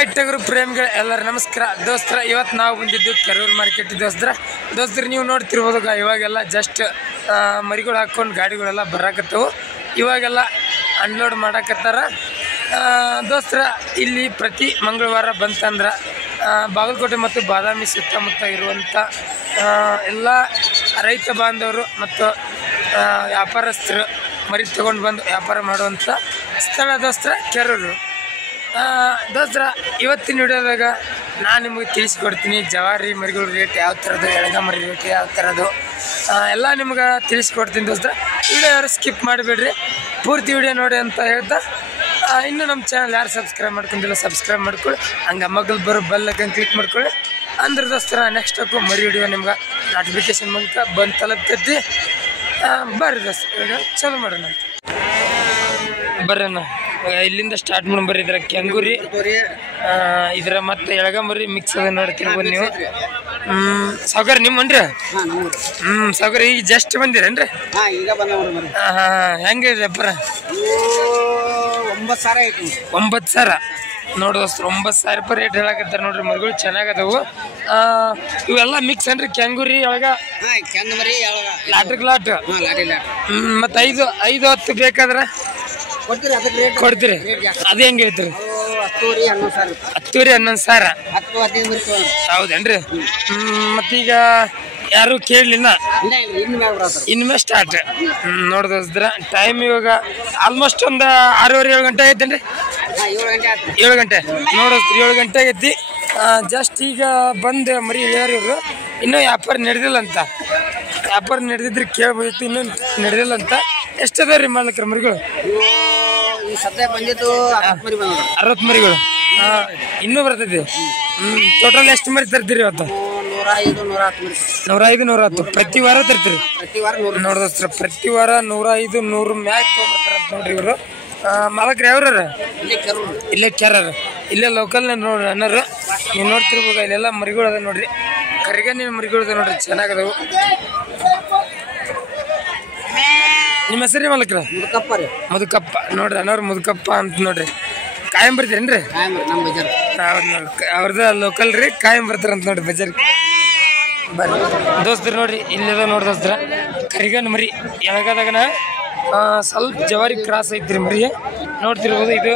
Hi ಟಗರು ಪ್ರೇಮಿಗಳ ಎಲ್ಲರೂ ನಮಸ್ಕಾರ ದೋಸ್ತರ. ಇವತ್ತು ನಾವು ಬಂದಿದ್ದು ಕೆರೂರು ಮಾರ್ಕೆಟ್ ದೋಸ್ತರ ನೀವು ನೋಡ್ತಿರ್ಬೋದು. ಇವಾಗೆಲ್ಲ ಜಸ್ಟ್ ಮರಿಗಳು ಹಾಕ್ಕೊಂಡು ಗಾಡಿಗಳೆಲ್ಲ ಬರಾಕತ್ತವು. ಇವಾಗೆಲ್ಲ ಅನ್ಲೋಡ್ ಮಾಡಾಕತ್ತಾರ ದೋಸ್ತರ. ಇಲ್ಲಿ ಪ್ರತಿ ಮಂಗಳವಾರ ಬಂತಂದ್ರೆ ಬಾಗಲಕೋಟೆ ಮತ್ತು ಬಾದಾಮಿ ಸುತ್ತಮುತ್ತ ಇರುವಂಥ ಎಲ್ಲ ರೈತ ಬಾಂಧವರು ಮತ್ತು ವ್ಯಾಪಾರಸ್ಥರು ಮರಿ ತಗೊಂಡು ಬಂದು ವ್ಯಾಪಾರ ಮಾಡುವಂಥ ಸ್ಥಳ ದೋಸ್ತರ ಕೆರೂರು. ದೋಸ್ತರ ಇವತ್ತಿನ ವಿಡಿಯೋದಾಗ ನಾನು ನಿಮಗೆ ತಿಳಿಸ್ಕೊಡ್ತೀನಿ ಜವಾರಿ ಮರಿಗಳ ರೇಟ್ ಯಾವ ಥರದ್ದು, ಎಳಗ ಮರಿ ರೇಟ್ ಯಾವ ಥರದ್ದು ಎಲ್ಲ ನಿಮ್ಗೆ ತಿಳಿಸ್ಕೊಡ್ತೀನಿ ದೋಸ್ತರ. ವಿಡಿಯೋ ಯಾರು ಸ್ಕಿಪ್ ಮಾಡಿಬಿಡ್ರಿ, ಪೂರ್ತಿ ವಿಡಿಯೋ ನೋಡಿ ಅಂತ ಹೇಳ್ತಾ, ಇನ್ನೂ ನಮ್ಮ ಚಾನಲ್ ಯಾರು ಸಬ್ಸ್ಕ್ರೈಬ್ ಮಾಡ್ಕೊಂಡಿಲ್ಲ ಸಬ್ಸ್ಕ್ರೈಬ್ ಮಾಡ್ಕೊಳ್ಳಿ, ಹಂಗೆ ಮಗಲ್ ಬರೋ ಬೆಲ್ಲಕ್ಕಂಗೆ ಕ್ಲಿಕ್ ಮಾಡ್ಕೊಳ್ಳಿ. ಅಂದ್ರೆ ದೋಸ್ತರ ನೆಕ್ಸ್ಟ್ ಹಾಕೋ ಮರಿ ವಿಡಿಯೋ ನಿಮ್ಗೆ ನೋಟಿಫಿಕೇಶನ್ ಮೂಲಕ ಬಂದು ತಲುಪ್ತೈತಿ. ಬರ್ರಿ ದೋಸ್ತರ ವಿಡಿಯೋ ಚಲೋ ಮಾಡೋಣ ಅಂತ ಬರ್ರಣ್ಣ. ಇಲ್ಲಿಂದ ಸ್ಟಾರ್ಟ್ ಮಾಡಿ ಬರ್ರಿ. ಇದ್ರ ಕೆಂಗೂರಿ ಇದ್ರ ಮತ್ತೆ ಎಳಗ ಮರಿ ಮಿಕ್ಸ್ ಅದ ನೋಡ್ತಿರ್ಬೋದು ನೀವು. ಸಾವುಕಾರ ನಿಮ್ಮನ್ರಿ? ಸಾವುಕಾರ ಈಗ ಜಸ್ಟ್ ಬಂದಿರೇನ್ರಿ? ಹೆಂಗೆ ವ್ಯಾಪಾರ? 9,000 ನೋಡಿ ದೋಸ್ತರ. 9,000 ರೂಪಾಯಿ ರೇಟ್ ಹೇಳಕತ್ತಾರ ನೋಡ್ರಿ. ಮರಿಗಳು ಚೆನ್ನಾಗದವು. ಇವೆಲ್ಲ ಮಿಕ್ಸ್ ಏನ್ರಿ? ಕೆಂಗೂರಿ ಎಳಗ ಲಾಟ್ ಮತ್ತೆ 5-10 ಬೇಕಾದ್ರೆ ಕೊಡ್ತೀರಿ? ಅದು ಹೆಂಗೆ ಹೇಳ್ತೀರಿ? 10,000-11,000 ಹೌದೇನ್ರಿ? ಮತ್ತೀಗ ಯಾರು ಕೇಳಲಿಲ್ಲ, ಇನ್ಮೇ ಸ್ಟಾರ್ಟ್ ನೋಡ್ದೋಸ್ದ್ರ. ಟೈಮ್ ಇವಾಗ ಆಲ್ಮೋಸ್ಟ್ ಒಂದು 6:30-7 ಗಂಟೆ ಆಗೈತೇನ್ರಿ? 7 ಗಂಟೆ ನೋಡೋಸ್ರಿ. 7 ಗಂಟೆ ಆಗೈತಿ. ಜಸ್ಟ್ ಈಗ ಬಂದು ಮರಿ ಹೇಳ್ಯಾರ ಇವರು. ಇನ್ನೂ ವ್ಯಾಪಾರ ನಡೆದಿಲ್ಲ ಅಂತ. ವ್ಯಾಪಾರ ನಡೆದಿದ್ರೆ ಕೇಳ್ಬೋದಿತ್ತು, ಇನ್ನೂ ನಡೆದಿಲ್ಲ ಅಂತ. ಎಷ್ಟದ ರೀ ಮಾಲಕರ ಮರಿಗಳು? 60 ಮರಿಗಳು ಇನ್ನೂ ಬರ್ತೈತಿ. ಟೋಟಲ್ ಎಷ್ಟು ಮರಿ ತರ್ತೀರಿ ಇವತ್ತು? 105-110 ಪ್ರತಿ ವಾರ ತರ್ತೀರಿ? ನೋಡ್ದೋಸ್ತ್ರ ಪ್ರತಿ ವಾರ 105-100 ಮ್ಯಾಕ್ ತೊಗೊಂಡ್ಬರ್ತಾರ ಅಂತ ನೋಡ್ರಿ ಇವರು. ಮಾಲಕ್ರು ಯಾವ್ರ? ಇಲ್ಲೇ ಕೆರೂರ, ಇಲ್ಲೇ ಲೋಕಲ್ ನೋಡ್ರಿ ಅಣ್ಣರು. ನೀವು ನೋಡ್ತಿರ್ಬೇಕು ಇಲ್ಲೆಲ್ಲ ಮರಿಗಳು ಅದ ನೋಡ್ರಿ. ಕರಿಗಣ್ಣಿನ ಮರಿಗಳು ಅದ ನೋಡ್ರಿ, ಚೆನ್ನಾಗದವು. ನಿಮ್ಮ ಹೆಸರು ಮಾಲಕ್ರ? ಮುದುಕಪ್ಪ ನೋಡ್ರಿ ಅಣ್ಣವ್ರು ಮುದುಕಪ್ಪ ಅಂತ ನೋಡ್ರಿ. ಕಾಯಂ ಬರ್ತೀರೇನ್ರಿ? ಅವ್ರದ ಲೋಕಲ್ ರೀ, ಕಾಯಂ ಬರ್ತಾರಂತ ನೋಡ್ರಿ ಬಜಾರ್ ಬರ್ರಿ ದೋಸ್ತರು. ನೋಡ್ರಿ ಇಲ್ಲದ ನೋಡಿ ದೋಸ್ತರ ಕರಿಗಣ್ಣ ಮರಿ ಎಳಗದಾಗನ ಸ್ವಲ್ಪ ಜವಾರಿ ಕ್ರಾಸ್ ಐತ್ರಿ ಮರಿ. ನೋಡ್ತಿರ್ಬೋದು ಇದು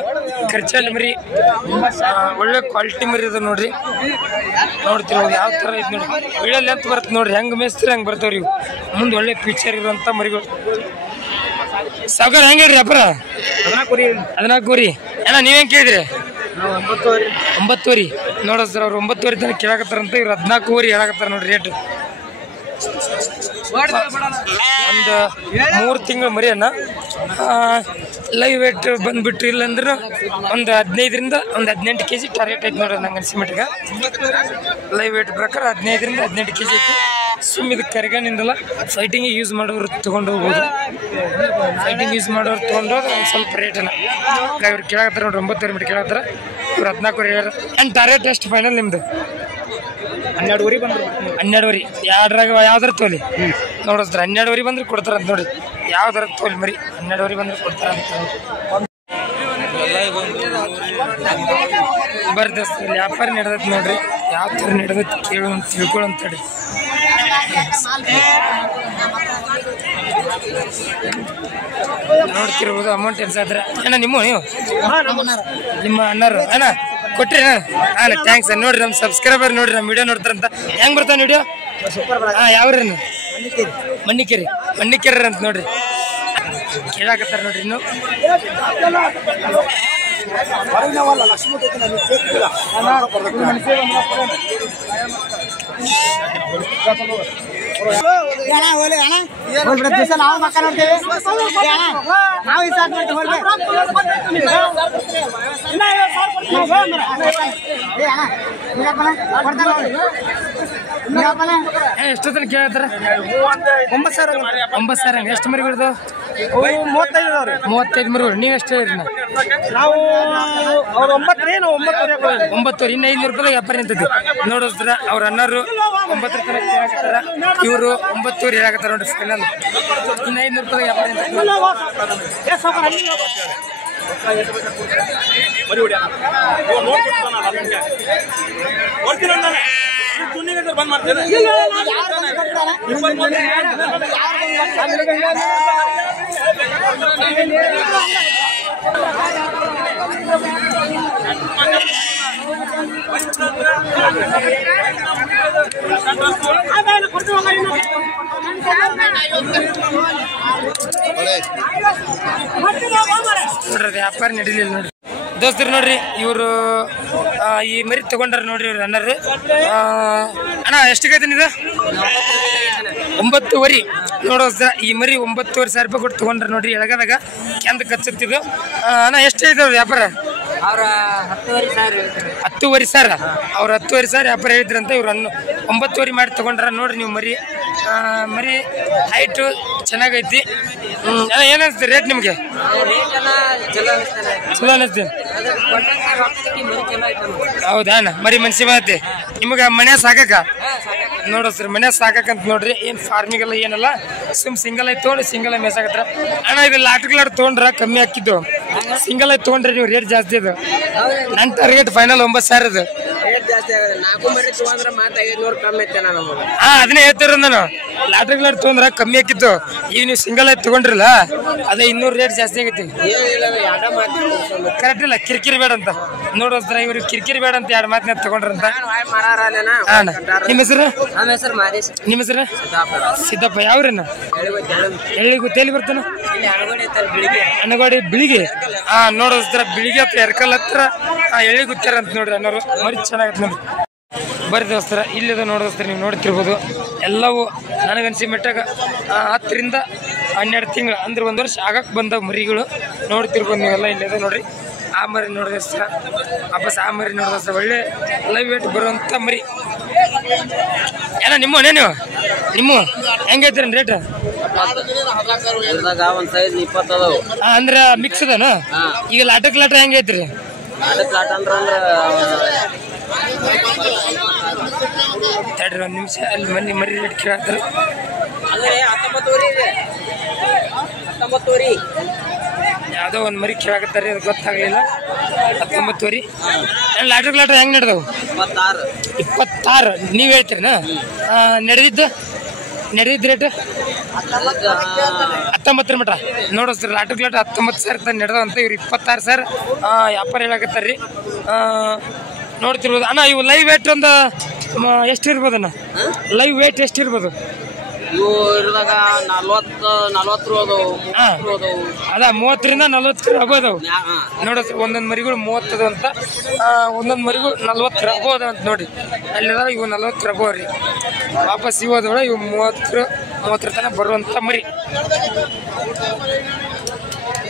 ಖರ್ಚಲ್ಲಿ ಮರಿ, ಒಳ್ಳೆ ಕ್ವಾಲಿಟಿ ಮರಿ ಅದ ನೋಡ್ರಿ. ನೋಡ್ತಿರ್ಬೋದು ಯಾವ ಥರ ಐತೆ ನೋಡ್ರಿ. ಒಳ್ಳೆ ಲೆಂತ್ ಬರುತ್ತೆ ನೋಡ್ರಿ. ಹೆಂಗೆ ಮೇಸ್ತ್ರಿ ಹಂಗೆ ಬರ್ತಾವ್ರಿ ಇವು. ಮುಂದೆ ಒಳ್ಳೆ ಫ್ಯೂಚರ್ ಇರುವಂಥ ಮರಿಗಳು. ಸಾವುಕಾರ ಹೆಂಗೆ ಹೇಳ್ರಿ ಅಪ್ಪರ? 14 ಅಣ್ಣ ನೀವೇನು ಕೇಳಿದ್ರಿ? 9,000 ನೋಡೋ ಸರ್. ಅವ್ರು 9,000 ತನಕ ಕೇಳಾಕತ್ತಾರಂತ. ಇವ್ರು 14,000 ಹೇಳಾಕತ್ತಾರ ನೋಡ್ರಿ ರೇಟ್. ಒಂದು 3 ತಿಂಗಳು ಮರಿಯನ್ನ ಲೈವ್ ವೇಟ್ ಬಂದ್ಬಿಟ್ರಿ. ಇಲ್ಲಾಂದ್ರೆ ಒಂದು 15-18 kg ಟಾರ್ಗೆಟ್ ಐತೆ ನೋಡ್ರಿ ನಂಗೆ ಅನ್ಸಿಮಟ್ಟಿಗೆ. ಲೈವ್ ವೇಟ್ ಪ್ರಕಾರ 15-18 kg ಐತಿ. ಸುಮ್ ಇದು ಕರಿಗಣ್ಣಿಂದಲ್ಲ, ಫೈಟಿಂಗಿಗೆ ಯೂಸ್ ಮಾಡೋರು ತೊಗೊಂಡು ಹೋಗ್ಬೋದು. ಫೈಟಿಂಗ್ ಯೂಸ್ ಮಾಡೋರು ತೊಗೊಂಡೋದ್ರೆ ಒಂದು ಸ್ವಲ್ಪ ರೇಟನ್ನ ಇವ್ರು ಕೇಳಾಕತ್ತಾರ ನೋಡ್ರಿ. 9,000 ಮೀಟರ್ ಕೇಳತ್ತಾರ. ಇವ್ರು 14,000 ಹೇಳ್ಯಾರ. ಆ್ಯಂಡ್ ಟಾರ್ಗೆಟ್ ಎಷ್ಟು ಫೈನಲ್ ನಿಮ್ದು? 12,000 ಬಂದ್ರು. 12,000 ಎರಡ್ರಾಗ ಯಾವ್ದಾರ ತೋಲಿ ನೋಡಿಸ್ತಾರೆ. 12,000 ಬಂದ್ರೆ ಕೊಡ್ತಾರಂತ ನೋಡ್ರಿ. ಯಾವ್ದಾರ ತೋಲಿ ಮರಿ 12,000 ಬಂದ್ರೆ ಕೊಡ್ತಾರಂತ. ಬರ್ದಸ್ತ ವ್ಯಾಪಾರ ನಡೆದೈತಿ ನೋಡ್ರಿ. ಯಾವ ಥರ ನಡೆದೈತಿ ಕೇಳು ಅಂತ ತಿಳ್ಕೊಳ್ಳಂತೇಳಿ. ನೋಡ್ತಿರ್ಬೋದು ಅಮೌಂಟ್ ಎನ್ಸಾದ್ರೆ. ಅಣ್ಣ ನೀವು ನಿಮ್ಮ ಅಣ್ಣರು ಅಣ್ಣ ಕೊಟ್ರಿ ಅಣ್ಣ? ಥ್ಯಾಂಕ್ಸ್ ನೋಡ್ರಿ. ನಮ್ಮ ಸಬ್ಸ್ಕ್ರೈಬರ್ ನೋಡ್ರಿ ನಮ್ಮ ವಿಡಿಯೋ ನೋಡ್ತಾರಂತ. ಹೆಂಗ್ ಬರ್ತಾನೆ ವಿಡಿಯೋ? ಯಾವ್ರಿ? ಮಣ್ಣಿಕೆರೆ ಅಂತ ನೋಡ್ರಿ. ಕೇಳಾಕತ್ತಾರ ನೋಡ್ರಿ. ಇನ್ನು ಎಷ್ಟೊತ್ತನ ಕೇಳ್ತಾರ? 9,000 ಎಷ್ಟು ಮರಿಗಳು? 35 ಮರಿಗಳು. ನೀವು ಎಷ್ಟು ಹೇಳಿರಿ? ನಾವು 9,000 ಇನ್ನು 500 ರೂಪಾಯಿ ವ್ಯಾಪಾರ ನಿಂತೈತಿ ನೋಡಿದ್ರ. ಅವ್ರ ಅಣ್ಣರು 9 ತನಕ ಹೇಳಕತ್ತಾರ, ಇವರು 9,000 ಹೇಳಕತ್ತಾರ ನೋಡ್ರಿ ಫೈನಲ್. ಇನ್ನು 500 ರೂಪಾಯಿ ವ್ಯಾಪಾರ ನಿಂತೈತಿ. ಬಂದ್ ಮಾಡ್ತೇನೆ ನೋಡ್ರಿ ವ್ಯಾಪಾರ ನಡೀಲಿಲ್ಲ ನೋಡ್ರಿ ದೋಸ್ತರು ನೋಡ್ರಿ ಇವರು ಈ ಮರಿ ತಗೊಂಡ್ರ ನೋಡ್ರಿ ಇವ್ರು ರನ್ನರ್ ಅಣ್ಣ ಎಷ್ಟಿಗೈತೆ ಇದು 9.5 ನೋಡೋ ಈ ಮರಿ 9,500 ರೂಪಾಯಿ ಕೊಟ್ಟು ತಗೊಂಡ್ರ ನೋಡ್ರಿ ಎಳಗದಾಗ ಕೆಂದ ಕಚ್ಚುತ್ತಿದ್ದು ಅಣ್ಣ ಎಷ್ಟು ಇದಾವ್ರಿ ವ್ಯಾಪಾರ ಅವ್ರ 10,500 ಸಾವಿರ ಅವ್ರು 10,500 ಸಾವಿರ ವ್ಯಾಪಾರ ಹೇಳಿದ್ರಂತ ಇವ್ರು 9,500 ಮಾಡಿ ತಗೊಂಡ್ರ ನೋಡ್ರಿ ನೀವು ಮರಿ ಮರಿ ಹೈಟು ಚೆನ್ನಾಗೈತಿ ಏನು ಅನಿಸ್ತು ರೇಟ್ ನಿಮಗೆ ಚಲೋ ಅನಿಸ್ತಿ ಹೌದಾ ಅಣ್ಣ ಮರಿ ಮನ್ಸಿ ಬಂದೈತಿ ನಿಮಗೆ ಮನ್ಯಾಗ ಸಾಕಕ್ಕ ನೋಡೋ ಸರ್ ಮನ್ಯಾಗ ಸಾಕಂತ ನೋಡ್ರಿ ಏನು ಫಾರ್ಮಿಗೆಲ್ಲ ಏನಲ್ಲ ಸಿಂಗಲ್ ಐತಿ ತೊಗೊಂಡು ಸಿಂಗಲ್ ಮೇಸಾಕತ್ರ ಅಣ್ಣ ಇದು ಲಾಟ್ ತೊಗೊಂಡ್ರ ಕಮ್ಮಿ ಹಾಕಿದ್ದು ಸಿಂಗಲ್ ಐತಿ ತೊಗೊಂಡ್ರೆ ನೀವು ರೇಟ್ ಜಾಸ್ತಿ ಅದು ನನ್ನ ಟಾರ್ಗೆಟ್ ಫೈನಲ್ 9,000 ಅದು ಅದನ್ನೇ ಹೇಳ್ತಾರ ನಾನು ಲಾಟ್ ತೊಗೊಂಡ್ರ ಕಮ್ಮಿ ಹಾಕಿತ್ತು ಈಗ ನೀವು ಸಿಂಗಲ್ ಐತಿ ತಗೊಂಡ್ರಲ್ಲ ಅದೇ 200 ರೇಟ್ ಜಾಸ್ತಿ ಆಗೈತಿ ಕರೆಕ್ಟ್ ಇಲ್ಲ ಕಿರಿಕಿರಿ ಬೇಡ ಅಂತ ನೋಡೋದ್ರ ಇವ್ರು ಕಿರಿಕಿರಿ ಬೇಡ ಅಂತ 2 ಮಾತಿನ ತಗೊಂಡ್ರಂತ ನಿಮ್ಮ ಹೆಸರು ನಿಮ್ಮ ಹೆಸರು ಸಿದ್ದಪ್ಪ ಯಾವ್ರನ್ನ ಎಲ್ಲಿ ಬರ್ತಾನ ಅನಗೋಡಿ ಬಿಳಿಗೆ ನೋಡೋದ್ರ ಬಿಳಿಗೆ ಹತ್ರ ಎರ್ಕಲ್ ಹತ್ರ ಎಳ್ಳಿ ಗುತ್ತಾರ ಅಂತ ನೋಡ್ರಿ ಅನ್ನೋರು ಮರಿ ಚೆನ್ನಾಗತ್ತೆ ನೋಡ್ರಿ ಬರೀ ದೋಸ್ತರ ಇಲ್ಲಿದ ನೋಡೋಸ್ತರ ನೀವು ನೋಡ್ತಿರ್ಬೋದು ಎಲ್ಲವೂ ನನಗನ್ಸಿ ಮೆಟ್ಟಾಗ 10 ರಿಂದ 12 ತಿಂಗಳು ಅಂದ್ರೆ 1 ವರ್ಷ ಆಗಕ್ಕೆ ಬಂದ ಮರಿಗಳು ನೋಡ್ತಿರ್ಬೋದು ನೀವೆಲ್ಲ ಇಲ್ಲಿದೆ ನೋಡ್ರಿ ಆ ಮರಿ ನೋಡಿದೋಸ್ತರ ವಾಪಸ್ ಆ ಮರಿ ನೋಡಿದೋಸ್ತರ ಒಳ್ಳೆ ಲೈವ್ ವೇಟ್ ಬರುವಂಥ ಮರಿ ಏನೋ ನಿಮ್ಮನೇ ನಿಮ್ಮ ಹೆಂಗೈತ್ರಿ ರೇಟ್ ಅಂದ್ರೆ ಮಿಕ್ಸ್ ಅದಾನ ಈಗ ಲಾಟಕ್ ಹೆಂಗೈತ್ರಿ ತಡ್ರಿ 1 ನಿಮಿಷ ಅಲ್ಲಿ ಮರಿ ರೇಟ್ ಕೇಳ್ತಾರೆ ಯಾವುದೋ ಒಂದು ಮರಿ ಕೇಳಾಕತ್ತಾರೆ ಅದು ಗೊತ್ತಾಗಲಿಲ್ಲ 19,000 ಲಾಟರ್ ಹೆಂಗೆ ನಡೆದವು 26 ನೀವು ಹೇಳ್ತೀರಿನ ನಡೆದಿದ್ದು ರೇಟ್ 19 ಮಟ ನೋಡೋ ಸರ್ ಲಾಟರ್ 19,000 ನಡೆದವಂತ ಇವ್ರು 26,000 ವ್ಯಾಪಾರ ಹೇಳಾಕತ್ತಾರ ರೀ ನೋಡ್ತಿರ್ಬೋದು ಅಣ್ಣ ಇವು ಲೈವ್ ವೇಟ್ ಒಂದು ಎಷ್ಟು ಇರ್ಬೋದು ಅಣ್ಣ ಲೈವ್ ವೇಟ್ ಎಷ್ಟು ಇರ್ಬೋದು ಅದ 30 ರಿಂದ 40 ಅಬೋದವು ನೋಡೋದು ಒಂದೊಂದು ಮರಿಗಳು 30 ಅಂತ ಒಂದೊಂದು ಮರಿಗಳು 40 ಅಬೋದ ಅಂತ ನೋಡಿ ಅಲ್ಲಿದ ಇವು 40 ಅಬೋ ರೀ ವಾಪಸ್ ಇವದೊಳ ಇವು 30 ತನಕ ಬರುವಂತ ಮರಿ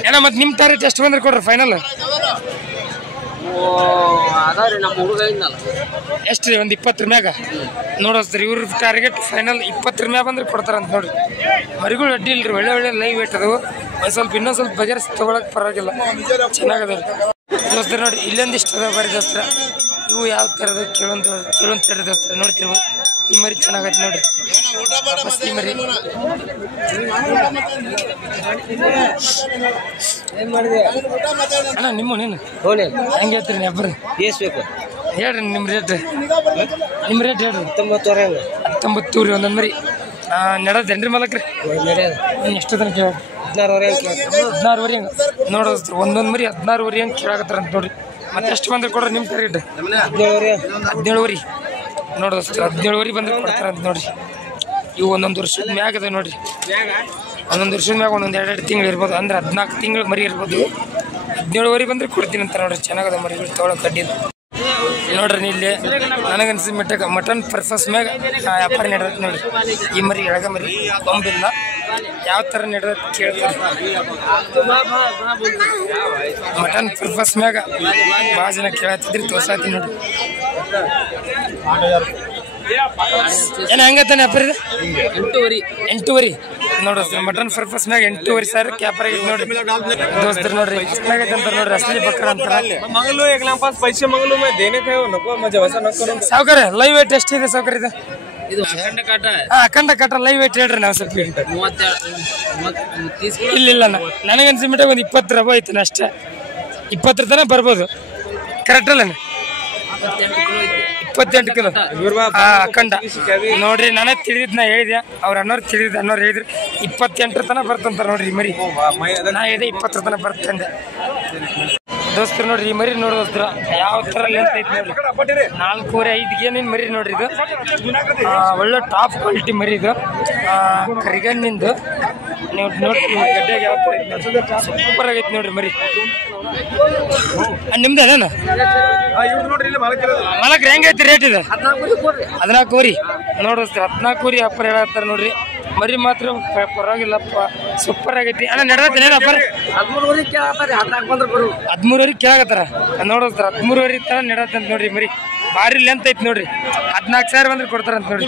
ಏನ ಮತ್ತೆ ನಿಮ್ಮ ಟಾರ್ಗೆಟ್ ಎಷ್ಟು ಬಂದ್ರೆ ಕೊಡ್ರಿ ಫೈನಲ್ ಎಷ್ಟು ರೀ ಒಂದು 20 ಮ್ಯಾಗ ನೋಡೋಸ್ರಿ ಇವ್ರ ಟಾರ್ಗೆಟ್ ಫೈನಲ್ 20 ಮ್ಯಾಗ ಬಂದ್ರೆ ಕೊಡ್ತಾರಂತ ನೋಡ್ರಿ ಮರಿಗಳು ಅಡ್ಡಿ ಇಲ್ರಿ ಒಳ್ಳೆ ಲೈವ್ ವೇಟ್ ಅದು ಇನ್ನೊಂದು ಸ್ವಲ್ಪ ಬಗೆಹರಿಸಿ ತೊಗೊಳಕ್ ಪರವಾಗಿಲ್ಲ ಚೆನ್ನಾಗದ ದೋಸ್ತರ ನೋಡಿ ಇಲ್ಲೊಂದಿಷ್ಟು ಅದ ಬರೀ ದೋಸ್ತರ ಇವು ಯಾವ ಥರದ ಕೇಳೊಂತ ಹೇಳಿ ದೋಸ್ತರ ನೋಡ್ತಿರ್ಬೋದು ಈ ಮರಿ ಚೆನ್ನಾಗೈತೆ ನೋಡ್ರಿ ಈ ಮರಿ ಅಣ್ಣ ನೀನು ಹೆಂಗೆ ಹೇಳ್ತೀರಿ ನೀವು ಅಬ್ಬರು ಹೇಳ್ರಿ ನಿಮ್ಮ ರೇಟ್ ಹೇಳ್ರಿ 19 ಒಂದೊಂದು ಮರಿ ನಡೆದೇನ್ರಿ ಮಲಕ್ರಿ ಎಷ್ಟು ತನಕ ಕೇಳ 16 ಹಂಗೆ ನೋಡೋದು ಒಂದೊಂದು ಮರಿ 16 ಹಂಗೆ ಕೇಳಾಕತ್ತಾರ ಅಂತ ನೋಡ್ರಿ ಮತ್ತೆ ಎಷ್ಟು ಬಂದ್ರೆ ಕೊಡ್ರಿ ನಿಮ್ಮ ಟಾರ್ಗೆಟ್ 17 ನೋಡೋದು 17 ಬಂದ್ರೆ ಕೊಡ್ತಾರ ಅಂತ ನೋಡ್ರಿ ಇವು ಒಂದೊಂದು ವರ್ಷದ ಮ್ಯಾಗ ಅದ ನೋಡ್ರಿ ಒಂದೊಂದು ವರ್ಷದ ಮ್ಯಾಗ ಒಂದೊಂದು 2 ತಿಂಗಳು ಇರ್ಬೋದು ಅಂದ್ರೆ 14 ತಿಂಗಳು ಮರಿ ಇರ್ಬೋದು 17 ಬಂದ್ರೆ ಕೊಡ್ತೀನಿ ಅಂತ ನೋಡ್ರಿ ಚೆನ್ನಾಗದ ಮರಿಗಳು ತೊಗೊಳಕ್ಕೆ ಅಡ್ಡಿ ನೋಡ್ರಿ ಇಲ್ಲಿ ನನಗನ್ಸಿದ ಮಟ್ಟಕ್ಕೆ ಮಟನ್ ಪರ್ಪಸ್ ಮ್ಯಾಗ ವ್ಯಾಪಾರ ನಡೆದೈತೆ ನೋಡ್ರಿ ಈ ಮರಿ ಎಳಗ ಮರಿ ಕೊಂಬಿಲ್ಲ ಯಾವ ಥರ ನಡೆದೈತೆ ಕೇಳ್ತಾರೆ ಮಟನ್ ಪರ್ಪಸ್ ಮ್ಯಾಗ ಭಾಳ ಜನ ಕೇಳತ್ತಿದ್ರಿ ತೋರ್ಸಾತಿ ನೋಡ್ರಿ ಏನು ಹೆಂಗತ್ತಾನೆ ವ್ಯಾಪಾರ ಇದೆ 8,500 ನೋಡ್ರಿ ಮಟನ್ ಪರ್ಪಸ್ ಮ್ಯಾಗ 8,500 ವ್ಯಾಪಾರ ಆಗೈತೆ ನೋಡ್ರಿ ದೋಸ್ತರು ನೋಡ್ರಿ ಚೆನ್ನಾಗೈತೆ ಅಂತಾರೆ ನೋಡ್ರಿ ಅಸಲಿ ಬಕ್ರ ಅಂತಾರೆ पैसे मंगलो मैं देने थे नको मजा वैसा न करो ಸಾವ್ಕಾರ ಲೈವ್ ವೇಟ್ ಎಷ್ಟಿದೆ ಸಾವ್ಕಾರ ಇದು ಅಖಂಡ ಕಾಟ ಲೈವ್ ವೇಟ್ ಹೇಳ್ರಿ ನಾವು ಸ್ವಲ್ಪ ಇಲ್ಲ ನನಗನ್ಸಿ ಮಟ್ಟ ಒಂದು 20 ರೂಪಾಯಿ ಐತೆ ಅಷ್ಟೇ 20 ತನಕ ಬರ್ಬೋದು ಕರೆಕ್ಟ್ ಅಲ್ಲ 28 ಕಿಲೋ ಅಖಂಡ ನೋಡ್ರಿ ನಾನೇ ತಿಳಿದಿದ್ದು ನಾ ಹೇಳಿದೆ ಅವ್ರ ಅನ್ನೋರು ತಿಳಿದಿದ್ದು ಅನ್ನೋರು ಹೇಳಿದ್ರು 28 ತನಕ ಬರ್ತಂತಾರ ನೋಡ್ರಿ ಈ ಮರಿ ನಾ ಹೇಳಿದೆ 20 ತನಕ ಬರ್ತಂದೆ ದೋಸ್ತರು ನೋಡ್ರಿ ಈ ಮರಿ ನೋಡೋದ್ರ ಯಾವ ತರ ಲೆಂತ್ ಐತಿ ನೋಡ್ರಿ 4.5 ಏನೇನು ಮರಿ ನೋಡ್ರಿ ಇದು ಒಳ್ಳೆ ಟಾಪ್ ಕ್ವಾಲಿಟಿ ಮರಿ ಇದು ಕರಿಗಣ್ಣಿಂದು ನೀವು ನೋಡ್ರಿ ಗಡ್ಡೆಗೆ ಯಾವ ತರ ಐತಿ ಸೂಪರ್ ಆಗೈತಿ ನೋಡ್ರಿ ಮರಿ ನಿಮ್ದು ಅದೇನ ಮಾಲಕ್ರ ಹೆಂಗೈತಿ ರೇಟ್ ಇದು 14 ವರಿ ನೋಡೋಸ್ತ 14 ವರಿ ಅಪ್ಪರ್ ಹೇಳತ್ತಾರ ನೋಡ್ರಿ ಮರಿ ಮಾತ್ರ ಪರವಾಗಿಲ್ಲಪ್ಪ ಸೂಪರ್ ಆಗೈತಿ ಅಣ್ಣ ನಡೆದತ್ತೇನ ಅಪ್ಪರ್ 13 ವರಿ ಕೇಳಾಕತ್ತಾರ ನೋಡೋಸ್ತಾರ 13 ವರಿ ತರ ನಡೆದತ್ತಂತ ನೋಡ್ರಿ ಮರಿ ಭಾರಿ ಲೆಂತ್ ಐತಿ ನೋಡ್ರಿ 14,000 ಬಂದ್ರೆ ಕೊಡ್ತಾರಂತ ನೋಡ್ರಿ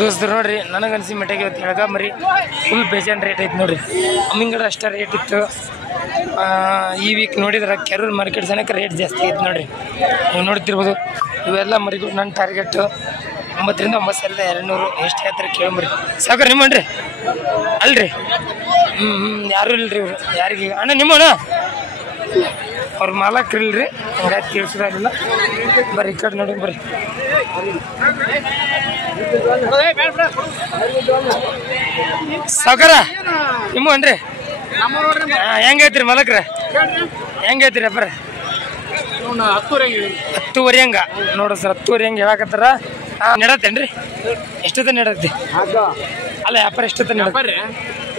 ದೋಸ್ತರು ನೋಡ್ರಿ ನನಗನ್ಸಿ ಮಟ್ಟಿಗೆ ಇವತ್ತು ಹೇಳಗ ಮರಿ ಫುಲ್ ಬೇಜಾನ್ ರೇಟ್ ಐತಿ ನೋಡ್ರಿ ಅಮ್ಮಿಂಗಡ ಅಷ್ಟ ರೇಟ್ ಇತ್ತು ಈ ವೀಕ್ ನೋಡಿದ್ರೆ ಕೆರೂರು ಮಾರ್ಕೆಟ್ ಜನಕ್ಕೆ ರೇಟ್ ಜಾಸ್ತಿ ಐತಿ ನೋಡ್ರಿ ನೀವು ನೋಡ್ತಿರ್ಬೋದು ಇವೆಲ್ಲ ಮರಿಗಳು ನನ್ನ ಟಾರ್ಗೆಟ್ 9,000 ರಿಂದ 9,200 ಎಷ್ಟು ಹೇಳ್ತಾರೆ ಕೇಳಂಬ್ರಿ ಸಾಕು ನಿಮ್ಮಣ್ರಿ ಅಲ್ರಿ ಯಾರು ಇಲ್ರಿ ಇವ್ರು ಯಾರಿಗೆ ಅಣ್ಣ ನಿಮ್ಮಣ್ಣ ಅವ್ರ ಮಾಲಕ್ರು ಇಲ್ರಿ ಹಂಗಾಗಿ ಕೇಳಿಸೋದಾಗಿಲ್ಲ ಬರ್ರಿ ಈ ಕಡೆ ನೋಡಿ ಬರ್ರಿ ಸಾವುಕಾರ ನಿಮ್ಮಣ್ರಿ ಹೆಂಗೈತ್ರಿ ಮಾಲಕ್ರ ಹೆಂಗೈತ್ರಿ ಅಪ್ಪರ 10 ಹಂಗ ನೋಡ್ರಿ ಸರ್ 10 ಹಂಗೆ ಹೇಳಕತ್ತಾರ ನಡತ್ತೇನ್ರಿ ಎಷ್ಟೊತ್ತ ನಡತ್ತೆ ಅಲ್ಲ ವ್ಯಾಪಾರ ಎಷ್ಟೊತ್ತ ನಡತ್ತೆ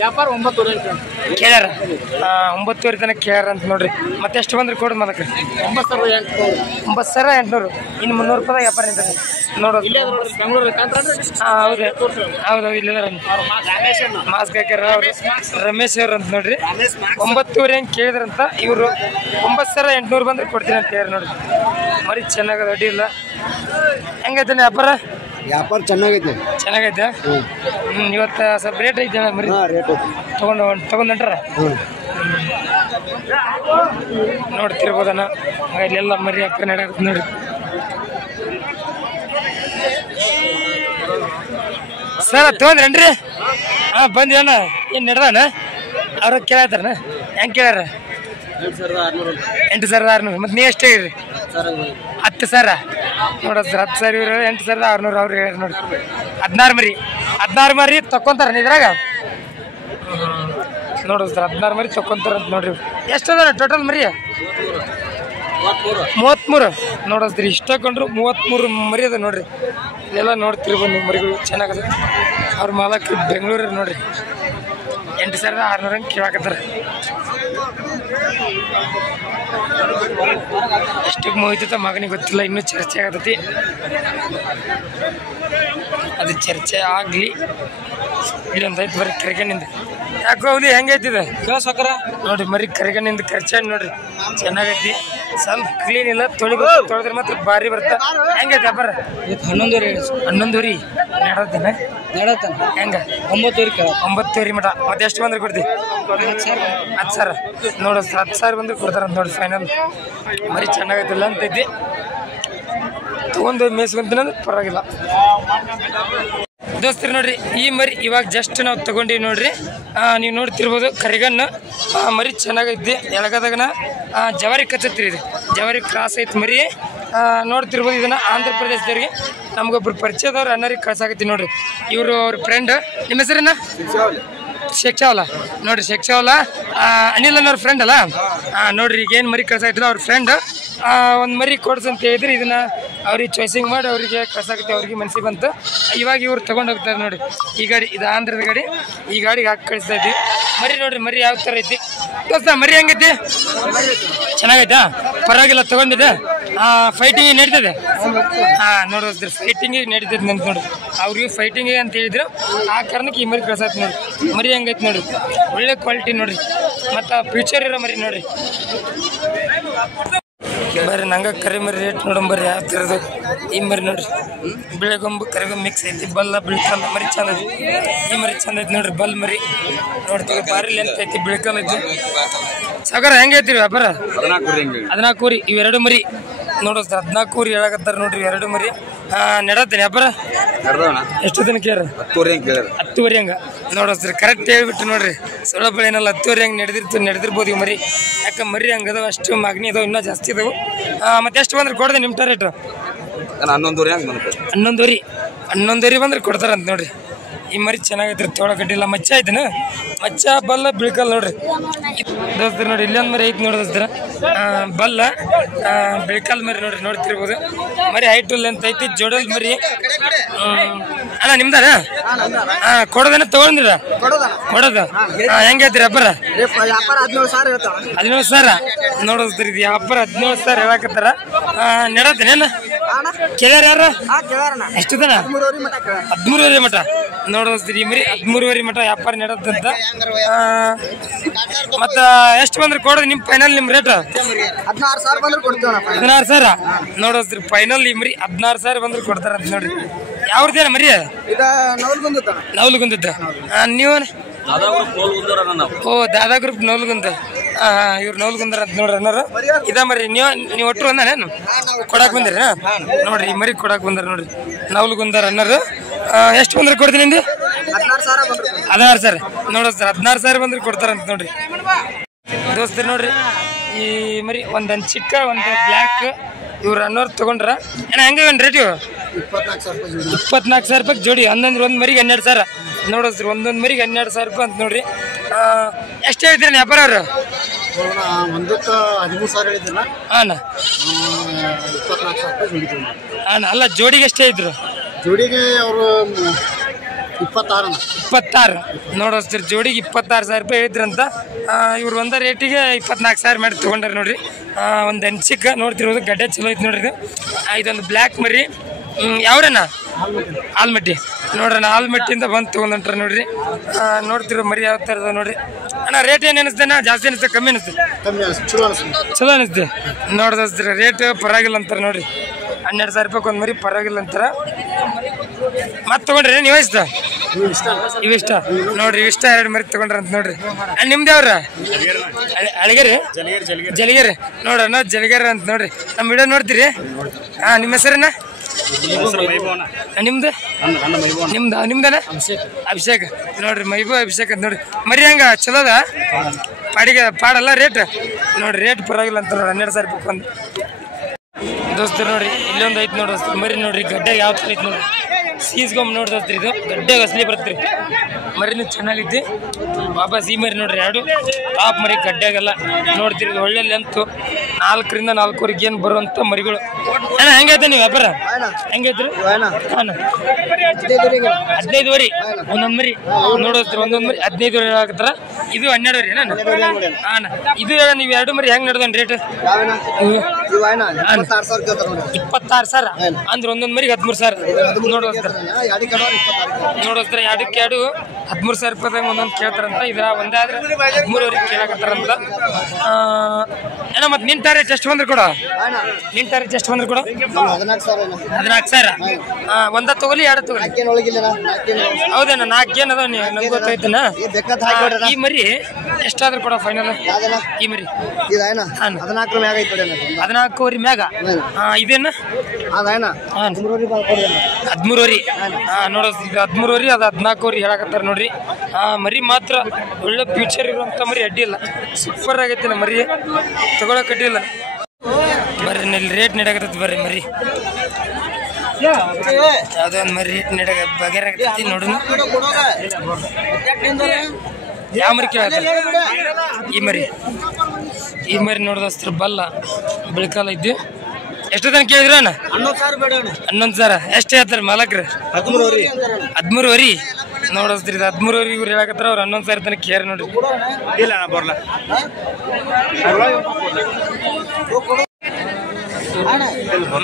ವ್ಯಾಪಾರ 9 ಕೇಳ್ಯಾರ 9 ತನಕ ಕೇಳ್ಯಾರ ಅಂತ ನೋಡ್ರಿ ಮತ್ತೆ ಎಷ್ಟು ಬಂದ್ರೆ ಕೊಡೋದು ಮಾಲಕ್ರಿ 9,800 ಇನ್ನು 300 ರೂಪಾಯಿ ವ್ಯಾಪಾರ ನಿಂತ ನೋಡೋದು ಹೌದು ಇಲ್ಲ ಮಾಸ್ಕ್ ಹಾಕ್ಯಾರ ಅವ್ರು ರಮೇಶ್ ಅವ್ರು ಅಂತ ನೋಡ್ರಿ 9 ಹಂಗೆ ಕೇಳಿದ್ರಂತ ಇವರು 9,800 ಬಂದ್ರೆ ಕೊಡ್ತೀನಿ ಅಂತ ಹೇಳಿ ನೋಡ್ರಿ ಮರಿ ಚೆನ್ನಾಗದ ಅಡ್ಡಿ ಇಲ್ಲ ಹೆಂಗೈತೆ ವ್ಯಾಪಾರ ಚೆನ್ನಾಗೈತೆ ಇವತ್ತು ಸ್ವಲ್ಪ ರೇಟ್ ಐತೆ ಮರಿ ತಗೊಂಡ್ರ ನೋಡ್ತಿರ್ಬೋದಣ್ಣ ಇಲ್ಲೆಲ್ಲ ಮರಿ ಹಾಕ ನಡೆಯುತ್ತೆ ನೋಡ್ರಿ ಸರ್ ತೊಗೊಂಡ್ರೇನ್ರಿ ಬಂದಿ ಅಣ್ಣ ಏನು ನಡೆದಾನ ಅವ್ರ ಕೇಳತ್ತಾರಣ ಹೆಂಗೆ ಕೇಳ್ಯಾರ 8,600 ಮತ್ತೆ ನೀವು ಎಷ್ಟು ಹೇಳಿರಿ 10,000 ನೋಡೋದು ಸರ್ 10,000 ಇವ್ರು 8,600 ಅವ್ರು ಹೇಳ್ಯಾರ ನೋಡಿ 16 ಮರಿ ತಕ್ಕೊಂತಾರ ಇದ್ರಾಗ ನೋಡೋದು ಸರ್ 16 ಮರಿ ತಕ್ಕೊಂತಾರ ಅಂತ ನೋಡ್ರಿ ಎಷ್ಟು ಅದ ಟೋಟಲ್ ಮರಿ 33 ನೋಡೋದ್ರಿ ಇಷ್ಟ ಕೊಂಡ್ರು 33 ಮರಿ ಅದ ನೋಡ್ರಿ ಇಲ್ಲೆಲ್ಲ ನೋಡ್ತಿರ್ಬೋದು ನೀವು ಮರಿಗಳು ಚೆನ್ನಾಗದ ಅವ್ರ ಮಾಲಕ್ಕೆ ಬೆಂಗಳೂರು ನೋಡ್ರಿ 8,600 ಹಂಗೆ ಕೇಳಾಕತ್ತಾರ ಎಷ್ಟಕ್ಕೆ ಮುಗಿತೈತ ಮಗನಿಗೆ ಗೊತ್ತಿಲ್ಲ ಇನ್ನೂ ಚರ್ಚೆ ಆಗತೈತಿ ಅದು ಚರ್ಚೆ ಆಗಲಿ ಇಲ್ಲೊಂದು ಐತಿ ಬರೀ ಕರಿಗಣ್ಣಿಂದ ಯಾಕೋ ಅವಲಿ ಹೆಂಗೈತಿದೆ ಸಕ್ಕರ ನೋಡ್ರಿ ಮರಿ ಕರಿಗಣ್ಣಿಂದ ಖರ್ಚು ನೋಡ್ರಿ ಚೆನ್ನಾಗೈತಿ ಸ್ವಲ್ಪ ಕ್ಲೀನ್ ಇಲ್ಲ ತೊಳೆದ್ರೆ ಮಾತ್ರ ಭಾರಿ ಬರ್ತಾ ಹೆಂಗೈತಿ ವ್ಯಾಪಾರ 11 ವರಿ ನಡತ್ತೇನೆ ಹೆಂಗ 9 ಮಟ ಮತ್ತೆ ಎಷ್ಟು ಬಂದ್ರೆ ಕೊಡ್ತೀವಿ 10,000 ನೋಡ 10,000 ಬಂದ್ರೆ ಕೊಡ್ತಾರಂತ ನೋಡಿ ಫೈನಲ್ ಮರಿ ಚೆನ್ನಾಗೈತಿಲ್ಲ ಅಂತೈತಿ ತಗೊಂಡು ಮೇಸ್ಕೊಂತೀನಿ ಪರವಾಗಿಲ್ಲ ದೋಸ್ತರು ನೋಡ್ರಿ ಈ ಮರಿ ಇವಾಗ ಜಸ್ಟ್ ನಾವು ತಗೊಂಡಿವಿ ನೋಡ್ರಿ ನೀವು ನೋಡ್ತಿರ್ಬೋದು ಕರಿಗಣ್ಣು ಮರಿ ಚೆನ್ನಾಗೈತಿ ಎಳಗದಾಗನ ಜವಾರಿ ಕಚ್ಚತ್ರಿ ಇದು ಜವಾರಿ ಕ್ರಾಸ್ ಐತಿ ಮರಿ ನೋಡ್ತಿರ್ಬೋದು ಇದನ್ನ ಆಂಧ್ರ ಪ್ರದೇಶದವ್ರಿಗೆ ನಮ್ಗೊಬ್ರು ಪರಿಚಯದವ್ರು ಅಣ್ಣರಿಗೆ ಕಳ್ಸಾಕತ್ತಿ ನೋಡ್ರಿ ಇವರು ಅವ್ರ ಫ್ರೆಂಡ್ ನಿಮ್ಮ ಹೆಸರನ್ನ ಶೇಕ್ಷಾವಲ್ಲ ನೋಡ್ರಿ ಶೇಕ್ಷಾವಲ್ಲ ಅನಿಲ್ ಅನ್ನೋರ್ ಫ್ರೆಂಡ್ ಅಲ್ಲ ನೋಡ್ರಿ ಈಗ ಏನು ಮರಿ ಕಳ್ಸಾಕತ್ತಿಲ್ಲ ಅವ್ರ ಫ್ರೆಂಡ್ ಒಂದು ಮರಿ ಕೊಡ್ಸಂತ ಹೇಳಿದ್ರೆ ಇದನ್ನ ಅವ್ರಿಗೆ ಚಾಯ್ಸಿಂಗ್ ಮಾಡಿ ಅವರಿಗೆ ಕಳ್ಸಾಕತ್ತಿ ಅವ್ರಿಗೆ ಮನಸ್ಸಿಗೆ ಬಂತು ಇವಾಗ ಇವ್ರು ತೊಗೊಂಡು ಹೋಗ್ತಾರೆ ನೋಡ್ರಿ ಈ ಗಾಡಿ ಇದು ಆಂಧ್ರದ ಗಾಡಿ ಈ ಗಾಡಿಗೆ ಹಾಕಿ ಕಳಿಸ್ತಾ ಇದ್ವಿ ಮರಿ ನೋಡ್ರಿ ಮರಿ ಯಾವ ಥರ ಐತಿ ದೋಸ್ತ ಮರಿ ಹೆಂಗೈತಿ ಚೆನ್ನಾಗೈತಾ ಪರವಾಗಿಲ್ಲ ತೊಗೊಂಡಿದೆ ಫೈಟಿಂಗ್ ನಡೀತದೆ ನೋಡೋದ್ರಿ ಫೈಟಿಂಗಿಗೆ ನಡೀತದೆ ಅಂತ ನೋಡ್ರಿ ಅವ್ರಿಗೆ ಫೈಟಿಂಗಿಗೆ ಅಂತ ಹೇಳಿದ್ರು ಆ ಕಾರಣಕ್ಕೆ ಈ ಮರಿ ಕಳ್ಸಾಯ್ತು ನೋಡ್ರಿ ಮರಿ ಹೆಂಗೈತಿ ನೋಡ್ರಿ ಒಳ್ಳೆ ಕ್ವಾಲಿಟಿ ನೋಡ್ರಿ ಮತ್ತು ಫ್ಯೂಚರ್ ಇರೋ ಮರಿ ನೋಡ್ರಿ ಬರ್ರಿ ನಂಗೆ ಕರಿ ಮರಿ ರೇಟ್ ನೋಡಂಬರ್ರಿ ಯಾವ ಥರದ್ದು ಈ ಮರಿ ನೋಡ್ರಿ ಬಿಳೆಗೊಂಬು ಕರಿಗೊಂಬು ಮಿಕ್ಸ್ ಐತಿ ಬಲ್ಲ ಬಿಳ್ಕಲ್ಲ ಮರಿ ಚಂದ ಐತಿ ಈ ಮರಿ ಚಂದ ಐತಿ ನೋಡ್ರಿ ಬಲ್ ಮರಿ ನೋಡ್ತೀವಿ ಭಾರಿ ಲೆಂತ್ ಐತಿ ಬಿಳ್ಕಲ್ ಐತಿ ಸಾಗರ ಹೆಂಗೈತಿ ವ್ಯಾಪಾರ 14 ವರಿ ಇವೆರಡು ಮರಿ ನೋಡೋದು 14 ವರಿ ಹೇಳಕತ್ತಾರ ನೋಡ್ರಿ ಎರಡು ಮರಿ ನಡತ್ತೇನೆ ವ್ಯಾಪಾರ ಎಷ್ಟು ತನಕ ಕೇಳ 10 ವರಿ ಹಂಗ ನೋಡೋಸ್ರಿ ಕರೆಕ್ಟ್ ಹೇಳ್ಬಿಟ್ಟು ನೋಡ್ರಿ ಸೊಳಬಳಿ ಏನಲ್ಲ ಹತ್ತುವರೆ ಹಂಗೆ ನಡೆದಿರ್ಬೋದು ಈಗ ಮರಿ ಯಾಕೆ ಮರಿ ಹಂಗದಾವ ಅಷ್ಟು ಮಾಗಣಿ ಅದಾವ ಇನ್ನೂ ಜಾಸ್ತಿ ಇದಾವೆ ಮತ್ತೆ ಎಷ್ಟು ಬಂದ್ರೆ ಕೊಡ್ದೆ ನಿಮ್ಮ ರೇಟು 11 ಬಂದ್ರೆ ಕೊಡ್ತಾರಂತ ನೋಡ್ರಿ ಈ ಮರಿ ಚೆನ್ನಾಗೈತ್ರಿ ತೊಳಗಡ್ಡಿಲ್ಲ ಮಚ್ಚ ಐತನ ಮಚ್ಚ ಬಲ್ಲ ಬಿಳ್ಕಲ್ ನೋಡ್ರಿ ದೋಸ್ತರ ನೋಡಿ ಇಲ್ಲೊಂದು ಮರಿ ಐತಿ ನೋಡಿ ದೋಸ್ತರ ಬಲ್ಲ ಬಿಳ್ಕಲ್ ಮರಿ ನೋಡ್ರಿ ನೋಡ್ತಿರ್ಬೋದು ಮರಿ ಹೈಟು ಲೆಂತ್ ಐತಿ ಜೋಡಲ್ ಮರಿ ಅಣ್ಣ ನಿಮ್ದಾರ ಕೊಡೋದನ್ನ ತಗೊಂಡಿರ ಕೊಡೋದು ಹೆಂಗೈತ್ರಿ ಅಬ್ಬರ 17,000 ನೋಡೋದ್ರಿ ಇದು ವ್ಯಾಪಾರ 17,000 ಹೇಳಕತ್ತಾರ ನೆಡತ್ತೇನೇನು ಕೇಳ್ಯಾರ ಯಾರ ಎಷ್ಟು ತನ 13 ಮಠ ನೋಡೋದ್ರಿ ಈ ಮರಿ 13 ಮಠ ವ್ಯಾಪಾರ ನೆಡತ್ತಂತ ಮತ್ತ ಎಷ್ಟು ಬಂದ್ರೆ ಕೊಡೋದು ನಿಮ್ ಫೈನಲ್ ನಿಮ್ ರೇಟ್ 16,000 ನೋಡೋದ್ರಿ ಫೈನಲ್ ಈ ಮರಿ 16,000 ಬಂದ್ರೆ ಕೊಡ್ತಾರಂತ ನೋಡ್ರಿ ಯಾವ್ದೇನ ಮರಿ ನವಲಗುಂದದ ನೀವು ಓ ದಾದಾ ಗ್ರೂಪ್ ನವಲಗುಂದ ಇವ್ರು ನವಲಗುಂದರ ಅಂತ ನೋಡ್ರಿ ಅನ್ನಾರ ಇದ ಮರಿ ನೀವು ಒಟ್ಟರು ಅಂದಾನೇನು ಕೊಡಾಕ್ ಬಂದಿರ ನೋಡ್ರಿ ಈ ಮರಿ ಕೊಡಾಕ್ ಬಂದಾರ ನೋಡ್ರಿ ನವಲಗುಂದರ ಅನ್ನಾರು ಎಷ್ಟು ಬಂದ್ರೆ ಕೊಡ್ತೀನಿ ನಿಮ್ದು 16,000 ನೋಡ ಸರ್ 16,000 ಬಂದ್ರೆ ಕೊಡ್ತಾರಂತ ನೋಡ್ರಿ ದೋಸ್ತರು ನೋಡ್ರಿ ಈ ಮರಿ ಒಂದು ಚಿಕ್ಕ ಒಂದು ಬ್ಲ್ಯಾಕ್ ಇವ್ರು ಅನ್ನೋರು ತಗೊಂಡ್ರ ಏನ ಹೆಂಗೆ ಒಂದು ರೇಟ್ 24,000 ರೂಪಾಯಿ ಜೋಡಿ ಹನ್ನೊಂದು ಒಂದು ಮರಿಗೆ 12,000 ನೋಡೋದ್ರಿ ಒಂದೊಂದು ಮರಿಗೆ 12,000 ರೂಪಾಯಿ ಅಂತ ನೋಡ್ರಿ ಎಷ್ಟು ಹೇಳ್ತೀರಿ ವ್ಯಾಪಾರ ಅವರು ಅಣ್ಣ ಅಲ್ಲ ಜೋಡಿಗೆ ಎಷ್ಟೇ ಇದ್ರು ಜೋಡಿಗೆ ಅವರು 26 ನೋಡೋಸ್ತೀರಿ ಜೋಡಿಗೆ 26,000 ರೂಪಾಯಿ ಹೇಳಿದ್ರಂತ ಇವ್ರು ಒಂದ ರೇಟಿಗೆ 24,000 ಮಾಡಿ ತೊಗೊಂಡ್ರಿ ನೋಡ್ರಿ ಒಂದು ಅನ್ಸಿಕ ನೋಡ್ತಿರೋದು ಗಡ್ಡೆ ಚಲೋ ಐತಿ ನೋಡ್ರಿ ಇದೊಂದು ಬ್ಲ್ಯಾಕ್ ಮರಿ ಯಾವ್ರಣ್ಣ ಆಲ್ಮಟ್ಟಿ ನೋಡ್ರಣ್ಣ ಆಲ್ಮಟ್ಟಿಯಿಂದ ಬಂದು ತೊಗೊಂಡ್ರ ನೋಡ್ರಿ ನೋಡ್ತಿರೋ ಮರಿ ಯಾವ ಥರದ ನೋಡ್ರಿ ಅಣ್ಣ ರೇಟ್ ಏನು ಅನಿಸ್ತೇನ ಜಾಸ್ತಿ ಅನಿಸ್ತದೆ ಕಮ್ಮಿ ಅನಿಸ್ತದೆ ಚಲೋ ಅನಿಸ್ತದೆ ನೋಡ್ದಸ್ತೀರ ರೇಟ್ ಪರವಾಗಿಲ್ಲ ಅಂತಾರೆ ನೋಡ್ರಿ 12,000 ರೂಪಾಯಿ ಒಂದು ಮರಿ ಪರವಾಗಿಲ್ಲ ಅಂತಾರ ಮತ್ತೆ ತಗೊಂಡ್ರಿ ನೀವು ಇವಿಷ್ಟ ನೋಡ್ರಿ ಇವಿಷ್ಟ 2 ಮರಿ ತಗೊಂಡ್ರ ಅಂತ ನೋಡ್ರಿ ನಿಮ್ದು ಯಾವ್ರ ಅಳಿಗೆರಿ ಜಲಿಗೆರಿ ನೋಡ್ರಣ್ಣ ಜಲಿಗೆರಿ ಅಂತ ನೋಡ್ರಿ ನಮ್ಮ ವಿಡಿಯೋ ನೋಡ್ತೀರಿ ನಿಮ್ಮ ಹೆಸರನ್ನ ನಿಮ್ದು ನಿಮ್ದನ ಅಭಿಷೇಕ್ ನೋಡ್ರಿ ಮೈಬೂ ಅಭಿಷೇಕ್ ಅಂತ ನೋಡ್ರಿ ಮರಿ ಹಂಗ ಚಲೋದ ಪಾಡಲ್ಲ ರೇಟ್ ನೋಡ್ರಿ ರೇಟ್ ಪರವಾಗಿಲ್ಲ ಅಂತ ನೋಡ್ರಿ 12,000 ರೂಪಾಯಿ ಒಂದು ದೋಸ್ತರು ನೋಡ್ರಿ ಇಲ್ಲೊಂದು ಐತಿ ನೋಡ್ರಿ ಮರಿ ನೋಡ್ರಿ ಗಡ್ಡೆ ಯಾವ ಥರ ಐತಿ ನೋಡ್ರಿ ಸೀಸ್ಗೊಂಬ ನೋಡ್ದೋಸ್ತ್ರಿ ಇದು ಗಡ್ಡೆ ಅಸಲಿ ಬರ್ತೀರಿ ಮರಿನೂ ಚೆನ್ನಾಗಿದ್ದಿ ವಾಪಸ್ ಈ ಮರಿ ನೋಡ್ರಿ 2 ಟಾಪ್ ಮರಿ ಗಡ್ಡೆಗೆಲ್ಲ ನೋಡ್ತೀರಿ ಒಳ್ಳೆ ಲೆಂತು 4ರಿಂದ 4.5 ಏನು ಬರುವಂಥ ಮರಿಗಳು ಅಣ್ಣ ಹೆಂಗೈತೆ ನೀವು ವ್ಯಾಪಾರ ಹೆಂಗೈತ್ರಿ ಹಾಂ 15 ಒಂದೊಂದು ಮರಿ ನೋಡೋಸ್ತ್ರಿ ಒಂದೊಂದು ಮರಿ 15 ಹೇಳಕತ್ತಾರ ಇದು 12 ನಾನು ಹಾಂ ಇದು ನೀವು 2 ಮರಿ ಹೆಂಗೆ ನಡೆದನ್ ರೇಟ್ 26,000 ಅಂದ್ರೆ ಒಂದೊಂದು ಮರಿಗೆ 13,000 ನೋಡೋಸ್ತಾರ 2 13,000 ರೂಪಾಯಿ ಒಂದೊಂದು ಕೇಳ್ತಾರಂತ ಇದ್ರ ಒಂದಾದ್ರೆ 13,000 ಕೇಳಕತ್ತಾರಂತ ಏನೋ ಮತ್ತೆ ನಿನ್ ರೇಟ್ ಎಷ್ಟು ಬಂದ್ರೆ ಕೊಡ ನಿನ್ ರೇಟ್ ಎಷ್ಟು ಬಂದ್ರೆ ಕೊಡ 14,000 ಒಂದ ತಗೊಲಿ 2 ತಗೊಲಿ ಹೌದೇನ 4 ಏನು ಅದಾವ ನಮ್ಗೆ ಗೊತ್ತಾಯ್ತನ ಈ ಮರಿ ಎಷ್ಟಾದ್ರೂ ಕೊಡ ಫೈನಲ್ ಈ ಮರಿ 14 ಮ್ಯಾಗ ಇದೇನ 13 ನೋಡೋದು ಇದು 13 ಅದು 14 ಹೇಳಕತ್ತಾರ ನೋಡ್ರಿ ಮರಿ ಮಾತ್ರ ಒಳ್ಳೆ ಫ್ಯೂಚರ್ ಇರುವಂಥ ಮರಿ ಅಡ್ಡಿಲ್ಲ ಸೂಪರ್ ಆಗೈತಿ ನಾ ಮರಿ ತಗೊಳಕ್ ಅಡ್ಡಿಲ್ಲ ಬರ್ರಿ ನಲ್ಲಿ ರೇಟ್ ನೀಡಕತ್ತೈತಿ ಬರ್ರಿ ಮರಿ ಯಾವುದೋ ಒಂದು ಮರಿ ರೇಟ್ ನೀಡಕ ಬಗೆರಾಗತ್ತೈತಿ ನೋಡ್ರಿ ಯಾವ ಮರಿ ಕೇಳತ್ತ ಈ ಮರಿ ನೋಡ್ದಸ್ತ್ರ ಬಲ್ಲ ಬೆಳಕಾಲ ಇದ್ದು ಎಷ್ಟು ತನಕ ಕೇಳಿದ್ರ 11,000 ಎಷ್ಟು ಹೇಳ್ತಾರೆ ಮಾಲಕ್ರು 13,000 ನೋಡಸ್ತ್ರಿ ಇದು 13,000 ಇವ್ರು ಹೇಳಕತ್ತಾರ ಅವ್ರು 11,000 ತನಕ ಕೇರ್ ನೋಡ್ರಿ ಇಲ್ಲ ಬರಲ್ಲ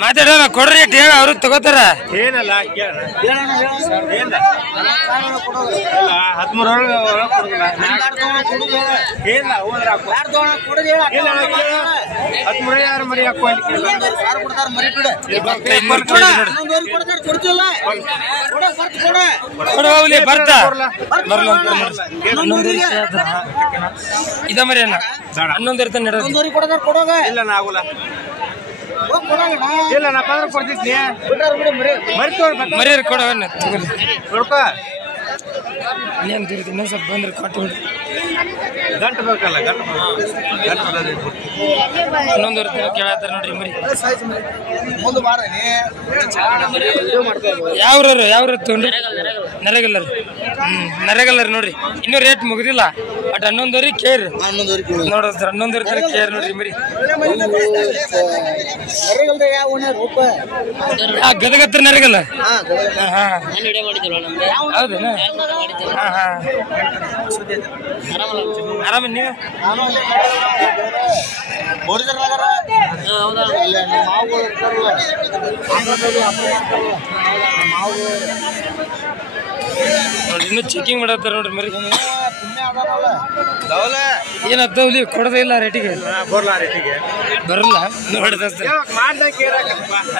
ಮಾತಾಡೋಣ ಕೊಡ್ರಿ ರೇಟ್ ಹೇಳ ಅವ್ರು ತಗೋತಾರ ಏನಲ್ಲ ಮರಿ ಬರ್ತಾ ಇದ ಮರಿ ಅಣ್ಣ 11 ಇರ್ತಾನೆ ಇಲ್ಲ ನಾಗುಲ್ಲ ಇಲ್ಲ ನಾ ಬಂದ್ರೆ ಕೊಡ್ತಿದ್ನಿ ಮರಿ ಕೊಡ ಇನ್ನೇನು ತಿರುಗಿ ಇನ್ನೊಂದು ಸ್ವಲ್ಪ ಬಂದ್ರೆ ಕೊಟ್ಟು ಬಿಡ್ರಿ. ಗಂಟು ಬೇಕಲ್ಲ ಗಂಟು ಇನ್ನೊಂದು ಕೇಳತ್ತಾರ ನೋಡ್ರಿ ಮರಿ. ಯಾವ್ರ ತೊಗೊಂಡ್ರಿ? ನರೆಗಲ್ಲರ್. ನರೆಗಲ್ಲರ್ ನೋಡ್ರಿ. ಇನ್ನೂ ರೇಟ್ ಮುಗಿದಿಲ್ಲ. ಬಟ್ 11 ಕೇರ್ ನೋಡ್ರಿ 11 ತನಕ ಕೇರ್ ನೋಡ್ರಿ ಮರಿ. ಗದಗ ಹತ್ರ ನರೆಗಲ್ಲ. ಹೌದೇನಾ? ಆರಾಮ ನೀವು? ನೋಡಿ ಇನ್ನೂ ಚೆಕಿಂಗ್ ಮಾಡತ್ತಾರ ನೋಡ್ರಿ ಮರಿ. ಏನತ್ತವ್ಲಿ ಕೊಡೋದೇ ಇಲ್ಲ ರೇಟಿಗೆ ಬರಲ್ಲ ನೋಡಿದ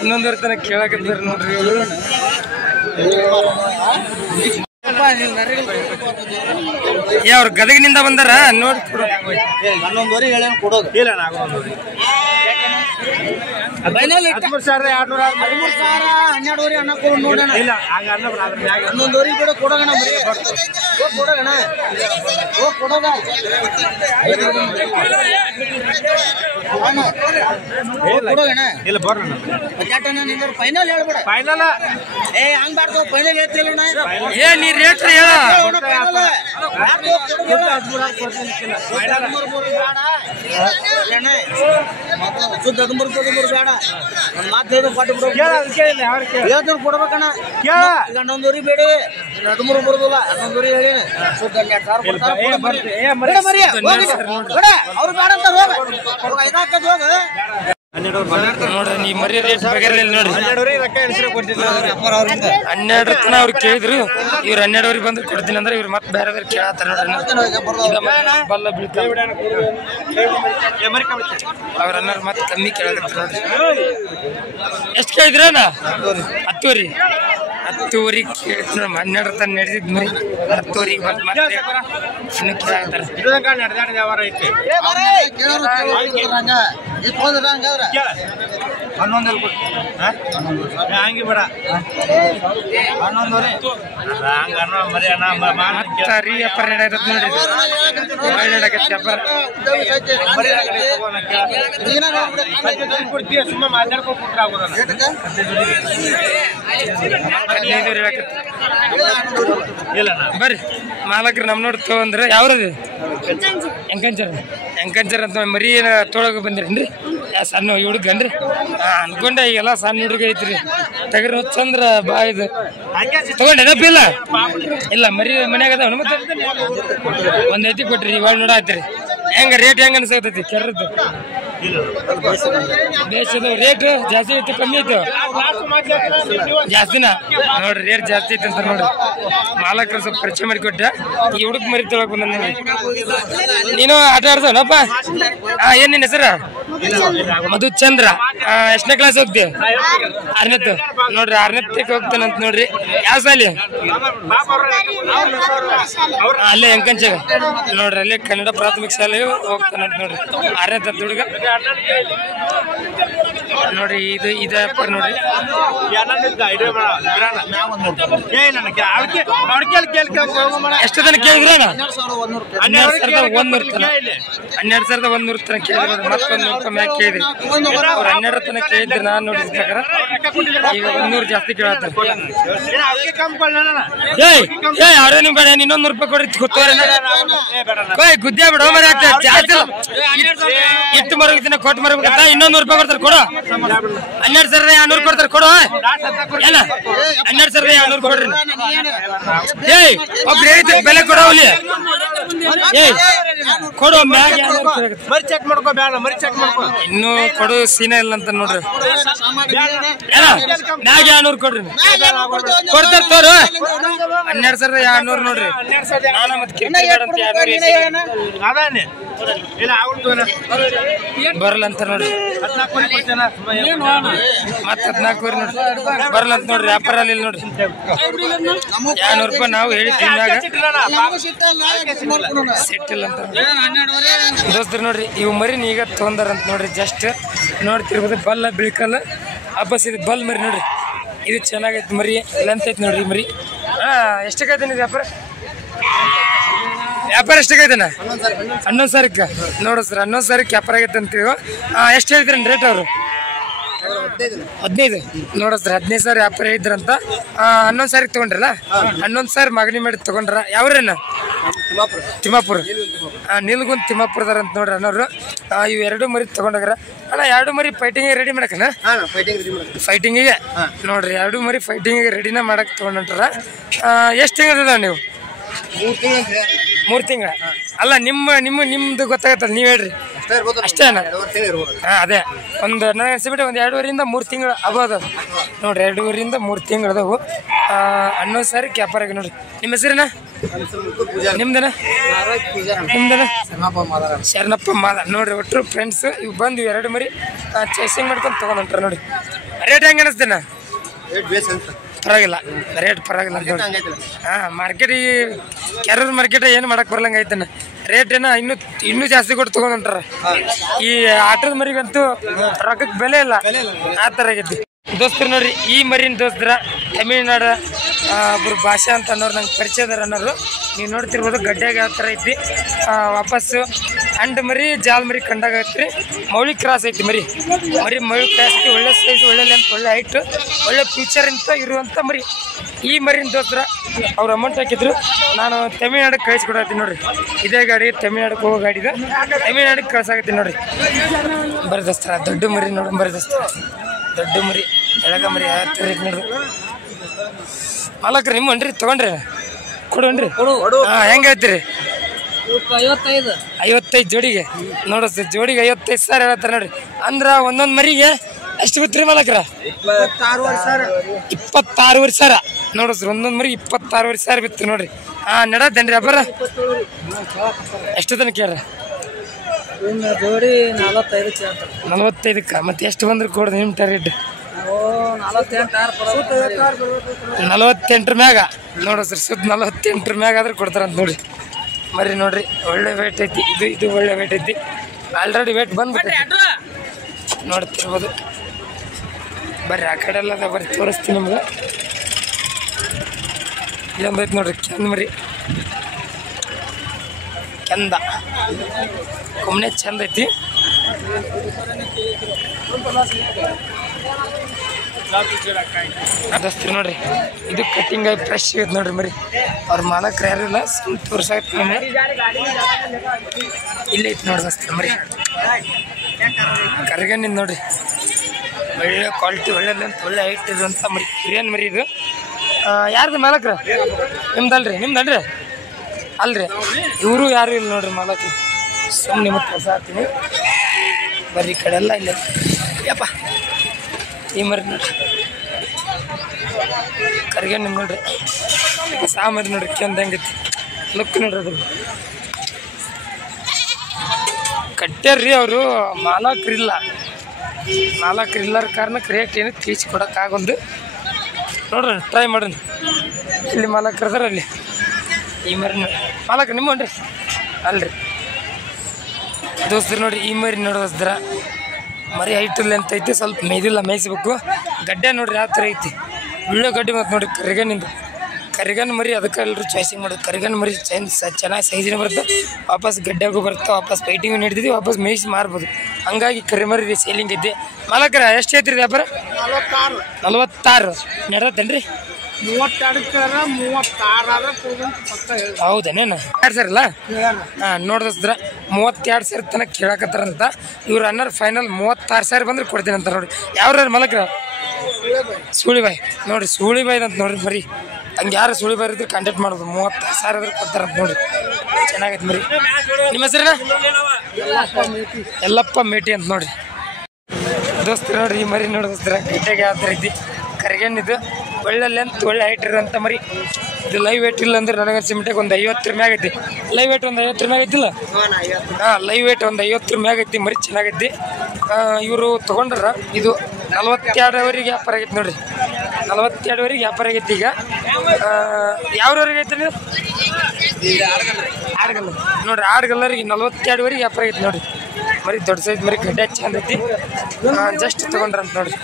11 ತನಕ ಕೇಳಕತ್ತಾರ ನೋಡ್ರಿ ಇವರು. ಅವ್ರ ಗದಗಿನಿಂದ ಬಂದಾರ ನೋಡಿ. 11 ಹೇಳ ಕೊಡೋದು ಇಲ್ಲ. 13,200 ಅನ್ನ ಕೊಡು ನೋಡೋಣ. 11 ಕೂಡ ಕೊಡೋಣ ಕೊಡೋಣ ಕೊಡೋದ ಇಲ್ಲ ಬರ್ರಿ ಫೈನಲ್ ಹೇಳ್ಬೇಡ. ಫೈನಲ್ ಹಂಗ್ ಬಾರ್ದು ಫೈನಲ್ ಹೇಳ್ತಿಲ್ಲ. ನೀ ರೇಟ್ ಹೇಳ. ಶುದ್ಧ 13 ಬೇಡ. ಮಾತು ಕೊಟ್ಟು ಕೊಡ್ಬೇಕಣ್ಣ. 11 ಬೇಡ 13 ಬರುದಿಲ್ಲ. 11 ಹೇಳಿ ಶುದ್ಧ 12,000 ಅವ್ರು ಬೇಡ ಅಂತ ಹೋಗ 5 ಹೋಗ. ನೋಡ್ರಿ ನೀ ಮರಿ ರೇಟ್ ಬಗೆರಲಿಲ್ಲ ನೋಡ್ರಿ. 12 ತನ ಅವ್ರು ಕೇಳಿದ್ರು. ಇವ್ರು 12 ಬಂದ್ರೆ ಕೊಡ್ತೀನಿ ಅಂದ್ರೆ ಇವ್ರು ಮತ್ತೆ ಬೇರೆ ಬೇರೆ ಕೇಳತ್ತಾರ ನೋಡ್ರಿ. ಬಲ್ಲ ಬೀಳ್ತಾವ ಅವ್ರ ಅನ್ನಾರು ಮತ್ತೆ ಕಮ್ಮಿ ಕೇಳಕತ್ತಾರ ನೋಡ್ರಿ. ಎಷ್ಟು ಕೇಳಿದ್ರಣ್ಣ? 10 10ವರೆಗೆ ಕೇಳಿದ್ ನೋಡಿ. 12 ತನ ನಡೆದಿದ್ ಮರಿ 10ವರೆಗೆ ಬಂದು ಮತ್ತೆ ಇನ್ನು ಕೇಳತ್ತಾರ. ಹಂಗೆ ಬೇಡ 11 ರೀ ವ್ಯಾಪಾರ ನಡೆಯತ್ತ ನೋಡ್ರಿ. ಬರ್ರಿ ಮಾಲಕ್ರು ನಮ್ ನೋಡಿ ತಗೊಂಡ್ರೆ ಯಾವ್ರದು ಎಂಕಂಚರ್ ಅಂತ ಮರಿ ತೊಳಗ ಬಂದಿರೇನ್ರಿ? ಸಣ್ಣ ಹುಡುಗನ್ರಿ? ಅನ್ಕೊಂಡೆ ಈಗೆಲ್ಲ ಸಣ್ಣ ಹುಡುಗ ಐತ್ರಿ. ತಗರ್ ಹುಚ್ಚಂದ್ರ ಬಾ ಇದು ತಗೊಂಡೆ ಇಲ್ಲ ಇಲ್ಲ ಮರಿ ಮನ್ಯಾಗ ಅದಾವ. ಮತ್ತೆ ಒಂದ್ ಐತಿ ಕೊಟ್ರಿ ಇವಾಗ ನೋಡಾತ್ರಿ. ಹೆಂಗ ರೇಟ್ ಹೆಂಗ ಅನ್ಸತೈತಿ? ಕೆರ್ರದ್ದು ಬೇಸದ ರೇಟ್ ಜಾಸ್ತಿ ಐತಿ ಕಮ್ಮಿ ಐತಿ? ಜಾಸ್ತಿನ ನೋಡ್ರಿ. ರೇಟ್ ಜಾಸ್ತಿ ಐತಿ ಅಂತ ನೋಡ್ರಿ. ಮಾಲಕರು ಸ್ವಲ್ಪ ಪರಿಚಯ ಮಾಡಿ ಕೊಟ್ಟ. ಈ ಹುಡುಗ ಮರಿ ತೊಳಕ್ ಬಂದ. ನೀನು ಆಟ ಆಡ್ಸೋಣಪ್ಪ. ಏನ್ ನಿನ್ನ ಹೆಸರ? ಮಧುಚಂದ್ರ. ಎಷ್ಟನೇ ಕ್ಲಾಸ್ ಹೋಗ್ತಿ? 6ನೇತ್ತು ನೋಡ್ರಿ. 6ನೇತ್ತಕ್ಕೆ ಹೋಗ್ತಾನಂತ ನೋಡ್ರಿ. ಯಾವ ಸಾಲಿ? ಅಲ್ಲೇ ಎಂಕಂಚಾಗ ನೋಡ್ರಿ. ಅಲ್ಲೇ ಕನ್ನಡ ಪ್ರಾಥಮಿಕ ಶಾಲೆ ಹೋಗ್ತಾನಂತ ನೋಡ್ರಿ. 6ನೇ ಹುಡುಗ ನೋಡ್ರಿ. ಇದು ವ್ಯಾಪಾರ ನೋಡ್ರಿ. ಎಷ್ಟು ತನಕ ಕೇಳಿದ್ರ? 12,100 ತನ 12,100 ತನಕ ಕೇಳಿದ್ರು ನೋಡ್ರಿ. ಮತ್ತೊಂದು ಮ್ಯಾಕ್ ಕೇಳಿದ್ರಿ. ಅವ್ರು 12 ತನಕ ಕೇಳಿದ್ರಿ. ನಾನು ನೋಡಿದ ಪ್ರಕಾರ ಈಗ 100 ಜಾಸ್ತಿ ಕೇಳತ್ತಾರೆ. ಅವ್ರೇ ನಿಮ್ ಬೇಡ ಇನ್ನೊಂದು ₹100 ಕೊಡ್ರಿ ಗೊತ್ತವ್ರೆ. ಗುದ್ದೆ ಬಿಡ ಮರ ಜಾಸ್ತಿ ಇಟ್ಟು ಮರಗಿನ ಕೊಟ್ಟು ಮರಬೇಕಂತ ಇನ್ನೊಂದು ₹100 ಕೊಡ್ತಾರೆ. ಕೊಡು 12,200 ಕೊಡ್ತಾರೆ. ಕೊಡು ಏನ 12,200 ಕೊಡ್ರಿ. ಒಬ್ರು ಹೇಳಿದ್ರು ಬೆಲೆ ಕೊಡೋಲಿ. ಕೊಡು ಮ್ಯಾಗ ಮರಿ ಚೆಕ್ ಮಾಡ್ಕೋ. ಬೇಡ ಮರಿ ಚೆಕ್ ಮಾಡ್ಕೋ. ಇನ್ನು ಕೊಡು ಸೀನಾ ಇಲ್ಲ ಅಂತ ನೋಡ್ರಿ. ಮ್ಯಾಗ 200 ಕೊಡ್ರಿ. ಕೊಡ್ತಾರ ತೋರು 12,200 ನೋಡ್ರಿ. ನಾನು ಮತ್ತೆ ಬರಲ್ಲ ಅಂತ ನೋಡ್ರಿ. ಮತ್ 14 ನೋಡ್ರಿ ಬರಲ್ಲ ಅಂತ ನೋಡ್ರಿ. ವ್ಯಾಪಾರ ಅಲ್ಲಿ ನೋಡ್ರಿ. 200 ರೂಪಾಯಿ ನಾವು ಹೇಳಿದ್ದಾಗ ಸಿಟ್ಟಿಲ್ಲ ಅಂತ ದೋಸ್ತರು ನೋಡ್ರಿ. ಇವು ಮರಿನ ಈಗ ತೊಗೊಂಡಾರಂತ ನೋಡ್ರಿ. ಜಸ್ಟ್ ನೋಡ್ತಿರ್ಬೋದು. ಬಲ್ಲ ಬಿಳ್ಕಲ್ಲ ಹಬ್ಬಸ್ ಇದು ಬಲ್ ಮರಿ ನೋಡ್ರಿ. ಇದು ಚೆನ್ನಾಗೈತಿ ಮರಿ. ಲೆಂತ್ ಐತಿ ನೋಡ್ರಿ ಮರಿ. ಎಷ್ಟಕ್ಕೈತೆ ನೀವು ವ್ಯಾಪಾರ? ವ್ಯಾಪಾರ ಎಷ್ಟಾಗೈತಣ್ಣ? 11,000ಕ್ಕೆ ನೋಡು ಸರ್, 11,000ಕ್ಕೆ ವ್ಯಾಪಾರ ಆಗೈತೆ ಅಂತೀವಿ. ಎಷ್ಟು ಹೇಳ್ತೀರಿ ರೇಟ್ ಅವರು? 15 ನೋಡ ಸರ್, 15,000 ವ್ಯಾಪಾರ ಇದ್ರಂತ. 11,000ಕ್ಕೆ ತೊಗೊಂಡ್ರಲ್ಲ? 11,000 ಮಾಗನಿ ಮಾಡಿ ತೊಗೊಂಡ್ರ. ಯಾವ್ರೇನ? ತಿಮ್ಮಾಪುರ. ನಿಲ್ಗುಂದ್ ತಿಮ್ಮಾಪುರದಾರ ಅಂತ ನೋಡ್ರಿ ಅಣ್ಣವ್ರು. ಇವು 2 ಮರಿ ತೊಗೊಂಡೋಗ್ರ. ಅಣ್ಣ 2 ಮರಿ ಫೈಟಿಂಗಿಗೆ ರೆಡಿ ಮಾಡಕಣ್ಣ? ಫೈಟಿಂಗಿಗೆ ನೋಡ್ರಿ, 2 ಮರಿ ಫೈಟಿಂಗಿಗೆ ರೆಡಿನ ಮಾಡಕ್ ತೊಗೊಂಡ್ರ. ಎಷ್ಟು ತಿಂಗಳದ ನೀವು? 3 ತಿಂಗಳ. ಅಲ್ಲ ನಿಮ್ದು ಗೊತ್ತಾಗತ್ತಲ್ಲ, ನೀವ್ ಹೇಳ್ರಿ ಅಷ್ಟೇನಾ? ಅದೇ ಒಂದು ನನಗೆ ಅನ್ಸಿಬಿಟ್ಟು ಒಂದು 2.5ರಿಂದ 3 ತಿಂಗಳು ಅಬೋದು ನೋಡ್ರಿ. 2.5ರಿಂದ 3 ತಿಂಗಳು ಅದಾವು. 11,000ಕ್ಕೆ ವ್ಯಾಪಾರ ಆಗಿ ನೋಡ್ರಿ. ನಿಮ್ಮ ಹೆಸರಿನ? ನಿಮ್ದನ? ಶರಣಪ್ಪ ಮಾದ ನೋಡ್ರಿ. ಒಟ್ಟರು ಫ್ರೆಂಡ್ಸ್ ಇವು ಬಂದು 2 ಮರಿ ಚೇಸಿಂಗ್ ಮಾಡ್ಕೊಂಡು ತೊಗೊಂಡು ಹೊಂಟ್ರ ನೋಡಿ. ರೇಟ್ ಹೆಂಗೆ ಅನಿಸ್ತೇನ? ಪರವಾಗಿಲ್ಲ, ರೇಟ್ ಪರವಾಗಿಲ್ಲ ನೋಡಿ. ಮಾರ್ಕೆಟ್ ಈ ಕೆರೂರು ಮಾರ್ಕೆಟ್ ಏನು ಮಾಡಕ್ ಬರಲಂಗ ಐತನ. ರೇಟ್ ಏನ ಇನ್ನೂ ಜಾಸ್ತಿ ಕೊಟ್ಟು ತೊಗೊಂಡ್ ಹೊಂಟಾರ. ಈ ಆಟದ ಮರಿಗಂತೂ ರೊಕ್ಕಕ್ಕೆ ಬೆಲೆ ಇಲ್ಲ, ಆ ಥರ ಆಗೈತಿ ದೋಸ್ತರು. ನೋಡ್ರಿ ಈ ಮರಿನ ದೋಸ್ತರ ತಮಿಳ್ನಾಡು ಒಬ್ರು ಭಾಷಾ ಅಂತ ಅನ್ನೋರು ನಂಗೆ ಪರಿಚಯದಾರ ಅನ್ನೋರು. ನೀವು ನೋಡ್ತಿರ್ಬೋದು ಗಡ್ಡೆಗೆ ಯಾವ ಥರ ಐತಿ. ವಾಪಸ್ಸು ಅಂಡ್ ಮರಿ ಜಾಲ್ ಮರಿ ಕಂಡಾಗ ಐತ್ರಿ. ಮೌಳಿ ಕ್ರಾಸ್ ಐತಿ ಮರಿ ಮೌಳಿ ಕ್ರಾಸ್ ಐತಿ. ಒಳ್ಳೆ ಸೈಜ್, ಒಳ್ಳೆ ಲೆಂತ್, ಒಳ್ಳೆ ಹೈಟ್, ಒಳ್ಳೆ ಫ್ಯೂಚರ್ ಅಂತ ಇರುವಂಥ ಮರಿ. ಈ ಮರಿನ ದೋಸ್ತರ ಅವ್ರು ಅಮೌಂಟ್ ಹಾಕಿದ್ರು. ನಾನು ತಮಿಳ್ನಾಡಿಗೆ ಕಳಿಸ್ಕೊಡತ್ತೀನಿ ನೋಡ್ರಿ. ಇದೇ ಗಾಡಿ ತಮಿಳ್ನಾಡಿಗೆ ಹೋಗೋ ಗಾಡಿ ಇದೆ. ತಮಿಳ್ನಾಡಿಗೆ ಕಳ್ಸಾಕತ್ತೀನಿ ನೋಡ್ರಿ. ಬರೀ ದೋಸ್ತರ ದೊಡ್ಡ ಮರಿ ನೋಡ್ರಿ. ಬರೀ ದೋಸ್ತರ ದೊಡ್ಡ ಮರಿ, ಎಳಗ ಮರಿ ಯಾವ ಥರ ಐತಿ ನೋಡ್ರಿ. ಮಾಲಕ್ರಿ ನಿಮ್ಮನ್ರಿ ತೊಗೊಂಡ್ರಿ ಕೊಡೋಣ್ರಿ. ಹೆಂಗೆ ಹೇಳ್ತೀರಿ? 55 ಜೋಡಿಗೆ ನೋಡ ಸರ್. ಜೋಡಿಗೆ 55,000 ಹೇಳ್ತಾರೆ ನೋಡ್ರಿ. ಅಂದ್ರೆ ಒಂದೊಂದು ಮರಿಗೆ ಎಷ್ಟು ಬಿತ್ರಿ ಮಾಲಕ್ರ? 26,000 ನೋಡ ಸರ್. ಒಂದೊಂದು ಮರಿ 26,000 ಬಿತ್ತು ನೋಡ್ರಿ. ನಡತ್ತೇನ್ರಿ ವ್ಯಾಪಾರ? ಎಷ್ಟು ತನಕ ಕೇಳ್ರ? ಜೋಡಿ 45ಕ್ಕೆ. ಮತ್ತೆ ಎಷ್ಟು ಬಂದ್ರೆ ಕೊಡ್ರಿ ನಿಮ್ಮ ಟಾರ್ಗೆಟ್? 48 ಮ್ಯಾಗ ನೋಡ ಸರ್. ಸುತ್ತ 48 ಮ್ಯಾಗ ಆದ್ರೆ ಕೊಡ್ತಾರಂತ ನೋಡಿ. ಮರಿ ನೋಡ್ರಿ ಒಳ್ಳೆ ವೇಟ್ ಐತಿ. ಇದು ಒಳ್ಳೆ ವೇಟ್ ಐತಿ. ಆಲ್ರೆಡಿ ವೇಟ್ ಬಂದ್ಬಿಟ್ಟೈತಿ ನೋಡ್ತಿರ್ಬೋದು. ಬರ್ರಿ ಆ ಕಡೆ ಎಲ್ಲ ಬರ್ರಿ ತೋರಿಸ್ತೀನಿ ನಿಮ್ಗೆ. ಇಲ್ಲೊಂದೈತಿ ನೋಡ್ರಿ ಕೆಂದ ಮರಿ. ಕೆಂದ ಕೊಮ್ಮನೆ ಚಂದ ಐತಿ. ಅದಸ್ತೀವಿ ನೋಡ್ರಿ. ಇದು ಕಟ್ಟಿಂಗ್ ಆಗಿ ಫ್ರೆಶ್ ಐತೆ ನೋಡ್ರಿ ಮರಿ. ಅವ್ರ ಮಾಲಕ್ರು ಯಾರು ಇಲ್ಲ, ತೋರ್ಸಾಕತ್ತಿ ಇಲ್ಲ ಐತಿ ನೋಡ್ರಿ ದಸ್ತೀವಿ ಮರಿ. ಕರ್ಗನಿಂದ ನೋಡ್ರಿ ಒಳ್ಳೆ ಕ್ವಾಲಿಟಿ, ಒಳ್ಳೆ ಲೆಂತ್, ಒಳ್ಳೆ ಹೈಟ್ ಇರುವಂಥ ಮರಿ. ಬಿರಿಯಾನಿ ಮರಿ ಇದು. ಯಾರ್ದು ಮಾಲಕ್ರ? ನಿಮ್ದಲ್ರಿ? ನಿಮ್ದಲ್ರಿ? ಅಲ್ರಿ, ಇವರು ಯಾರು ಇಲ್ಲ ನೋಡ್ರಿ ಮಾಲಕ್ರು. ಸುಮ್ಮನೆ ನಿಮಗೆ ಕೆಲಸ ಹಾಕ್ತೀನಿ ಬರ್ರಿ. ಈ ಕಡೆ ಎಲ್ಲ ಇಲ್ಲ ಯಪ್ಪ. ಈ ಮರಿ ನೋಡ್ರಿ ಕರ್ಗೆ ನಿಮ್ಗೆ ನೋಡ್ರಿ. ಸಾಮರಿ ನೋಡ್ರಿ ಕೆಂದ ಹೆಂಗೈತಿ ಲುಕ್ ನೋಡ್ರಿ. ಅದು ಕಟ್ಟ್ಯಾರ್ರಿ ಅವರು. ಮಾಲಕ್ರಿಲ್ಲ ಕಾರಣಕ್ಕೆ ರೇಟ್ ಏನು ತೀರ್ಸಿ ಕೊಡೋಕ್ಕಾಗೊಂದು ನೋಡ್ರಿ. ಟ್ರೈ ಮಾಡ್ರಿ. ಇಲ್ಲಿ ಮಾಲಕ್ರು ಅದಾರ ಅಲ್ಲಿ. ಈ ಮರಿ ಮಾಲಕ್ರು ನಿಮ್ಮನ್ರಿ ಅಲ್ರಿ ದೋಸ್ತರು ನೋಡ್ರಿ. ಈ ಮರಿ ನೋಡೋದ್ರ ಮರಿ ಹೈಟ್ ಲೆಂತ್ ಐತಿ. ಸ್ವಲ್ಪ ಮೇಯ್ದಿಲ್ಲ, ಮೇಯಿಸ್ಬೇಕು. ಗಡ್ಡೆ ನೋಡ್ರಿ ಯಾವ ಥರ ಐತಿ. ಒಳ್ಳೆ ಗಡ್ಡೆ ಮತ್ತು ನೋಡ್ರಿ ಕರಿಗನ್ ಮರಿ. ಅದಕ್ಕೆ ಎಲ್ಲರೂ ಚಾಯ್ಸಿಂಗ್ ಮಾಡೋದು. ಕರಿಗನ್ ಮರಿ ಚೆನ್ನಾಗಿ ಸೈಜಿನ ಬರುತ್ತೆ. ವಾಪಸ್ ಗಡ್ಡೆಗೂ ಬರುತ್ತೆ. ವಾಪಸ್ ಫೈಟಿಂಗು ನಡೀತಿದ್ವಿ. ವಾಪಸ್ ಮೇಯಿಸಿ ಮಾರ್ಬೋದು. ಹಂಗಾಗಿ ಕರಿ ಮರಿ ಸೇಲಿಂಗ್ ಐತಿ. ಮಾಲಕ್ರ ಎಷ್ಟು ಐತ್ರಿ ವ್ಯಾಪಾರ? 46 ನಡತ್ತೇನ್ರಿ? 32 ಹೌದೇನೇನು? 2,000 ಅಲ್ಲ? ನೋಡಿದ್ರ 32,000 ತನಕ ಕೇಳಕತ್ತಾರಂತ. ಇವ್ರು ಅನ್ನೋರು ಫೈನಲ್ 36,000 ಬಂದ್ರೆ ಕೊಡ್ತೀನಿ ಅಂತ ನೋಡಿ. ಯಾವ್ರ ಮಾಲಕ್ರ? ಸೂಳಿಬಾಯಿ ನೋಡ್ರಿ. ಸೂಳಿಬಾಯಿ ಅಂತ ನೋಡ್ರಿ ಮರಿ. ಹಂಗೆ ಯಾರು ಸುಳಿಬಾಯಿ ಇದ್ರೆ ಕಾಂಟ್ಯಾಕ್ಟ್ ಮಾಡೋದು. 36,000 ಆದ್ರೆ ಕೊಡ್ತಾರಂತ ನೋಡ್ರಿ. ಚೆನ್ನಾಗೈತೆ ಮರಿ. ನಿಮ್ಮ ಹೆಸರೇನ? ಯಲ್ಲಪ್ಪ ಮೇಟಿ ಅಂತ ನೋಡ್ರಿ ದೋಸ್ತರ. ನೋಡ್ರಿ ಈ ಮರಿ ನೋಡಿದ್ರ ಗಡ್ಡೆಗೆ ಯಾವ ಥರ ಐತಿ. ಕರ್ಗೇನಿದು ಒಳ್ಳೆ ಲೆಂತ್, ಒಳ್ಳೆ ಹೈಟ್ ಇರೋಂಥ ಮರಿ. ಇದು ಲೈವ್ ವೇಟ್ ಇಲ್ಲ ಅಂದ್ರೆ ನನಗನ್ಸಿ ಮಿಟ್ಟಿಗೆ ಒಂದು 50 ಮ್ಯಾಗ ಐತಿ. ಲೈವ್ ವೇಟ್ ಒಂದು 50 ಮ್ಯಾಗ ಐತಿಲ್ಲ? ಲೈವ್ ವೇಟ್ ಒಂದು 50 ಮ್ಯಾಗ ಐತಿ. ಮರಿ ಚೆನ್ನಾಗೈತಿ. ಇವರು ತೊಗೊಂಡ್ರ ಇದು 42ವರೆಗೆ ವ್ಯಾಪಾರ ಆಗೈತಿ ನೋಡ್ರಿ. 42ವರೆಗೆ ವ್ಯಾಪಾರ ಆಗೈತಿ. ಈಗ ಯಾವ್ರವ್ರಿಗೆ ಐತಿ ಆಡ್ಗಲ್ಲ ನೋಡ್ರಿ. ಆಡ್ಗಲ್ಲರಿಗೆ 42ವರೆಗೆ ವ್ಯಾಪಾರ ಆಗೈತಿ ನೋಡ್ರಿ. ಮರಿ ದೊಡ್ಡ ಸೈಜ್ ಮರಿ ಗಡ್ಡೆ ಚಂದ ಐತಿ. ಜಸ್ಟ್ ತೊಗೊಂಡ್ರಂತ ನೋಡ್ರಿ.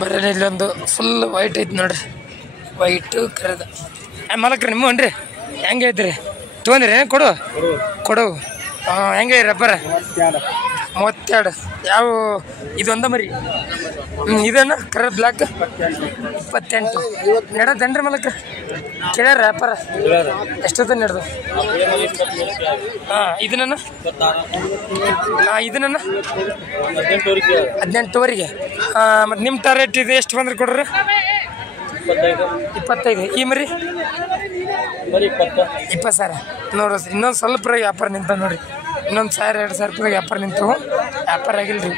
ಬರೀ ಇಲ್ಲೊಂದು ಫುಲ್ ವೈಟ್ ಐತಿ ನೋಡ್ರಿ. ವೈಟು ಕರೆದ ಮಾಲಕ್ರಿ ನಿಮ್ಮನ್ರಿ ಹೆಂಗೆ ಐತ್ರಿ? ತೊಗೊಂಡ್ರಿ ಕೊಡು ಕೊಡು ಹೆಂಗೆ ರಬ್ಬರ 32 ಯಾವ ಇದೊಂದ ಮರಿ ಇದನ್ನ ಕರ ಬ್ಲ್ಯಾಕ್ 28 ನಡತೇನ್ರಿ ಮಲಕ ಕೇಳ್ಯಾರ ವ್ಯಾಪಾರ ಎಷ್ಟೊತ್ತ ನಡೆದು ಇದನ್ನ ಇದನ್ನ 18ವರೆಗೆ ಮತ್ತು ನಿಮ್ಮ ಟಾರ್ಗೆಟ್ ಇದು ಎಷ್ಟು ಬಂದ್ರೆ ಕೊಡ್ರಿ 25 ಈ ಮರಿ 20,000 ನೋಡ್ರಿ ಇನ್ನೊಂದು ಸ್ವಲ್ಪ ವ್ಯಾಪಾರ ನಿಂತ ನೋಡ್ರಿ ಇನ್ನೊಂದು 1,000-2,000 ರೂಪಾಯಿ ವ್ಯಾಪಾರ ನಿಂತು ವ್ಯಾಪಾರ ಆಗಿಲ್ರಿ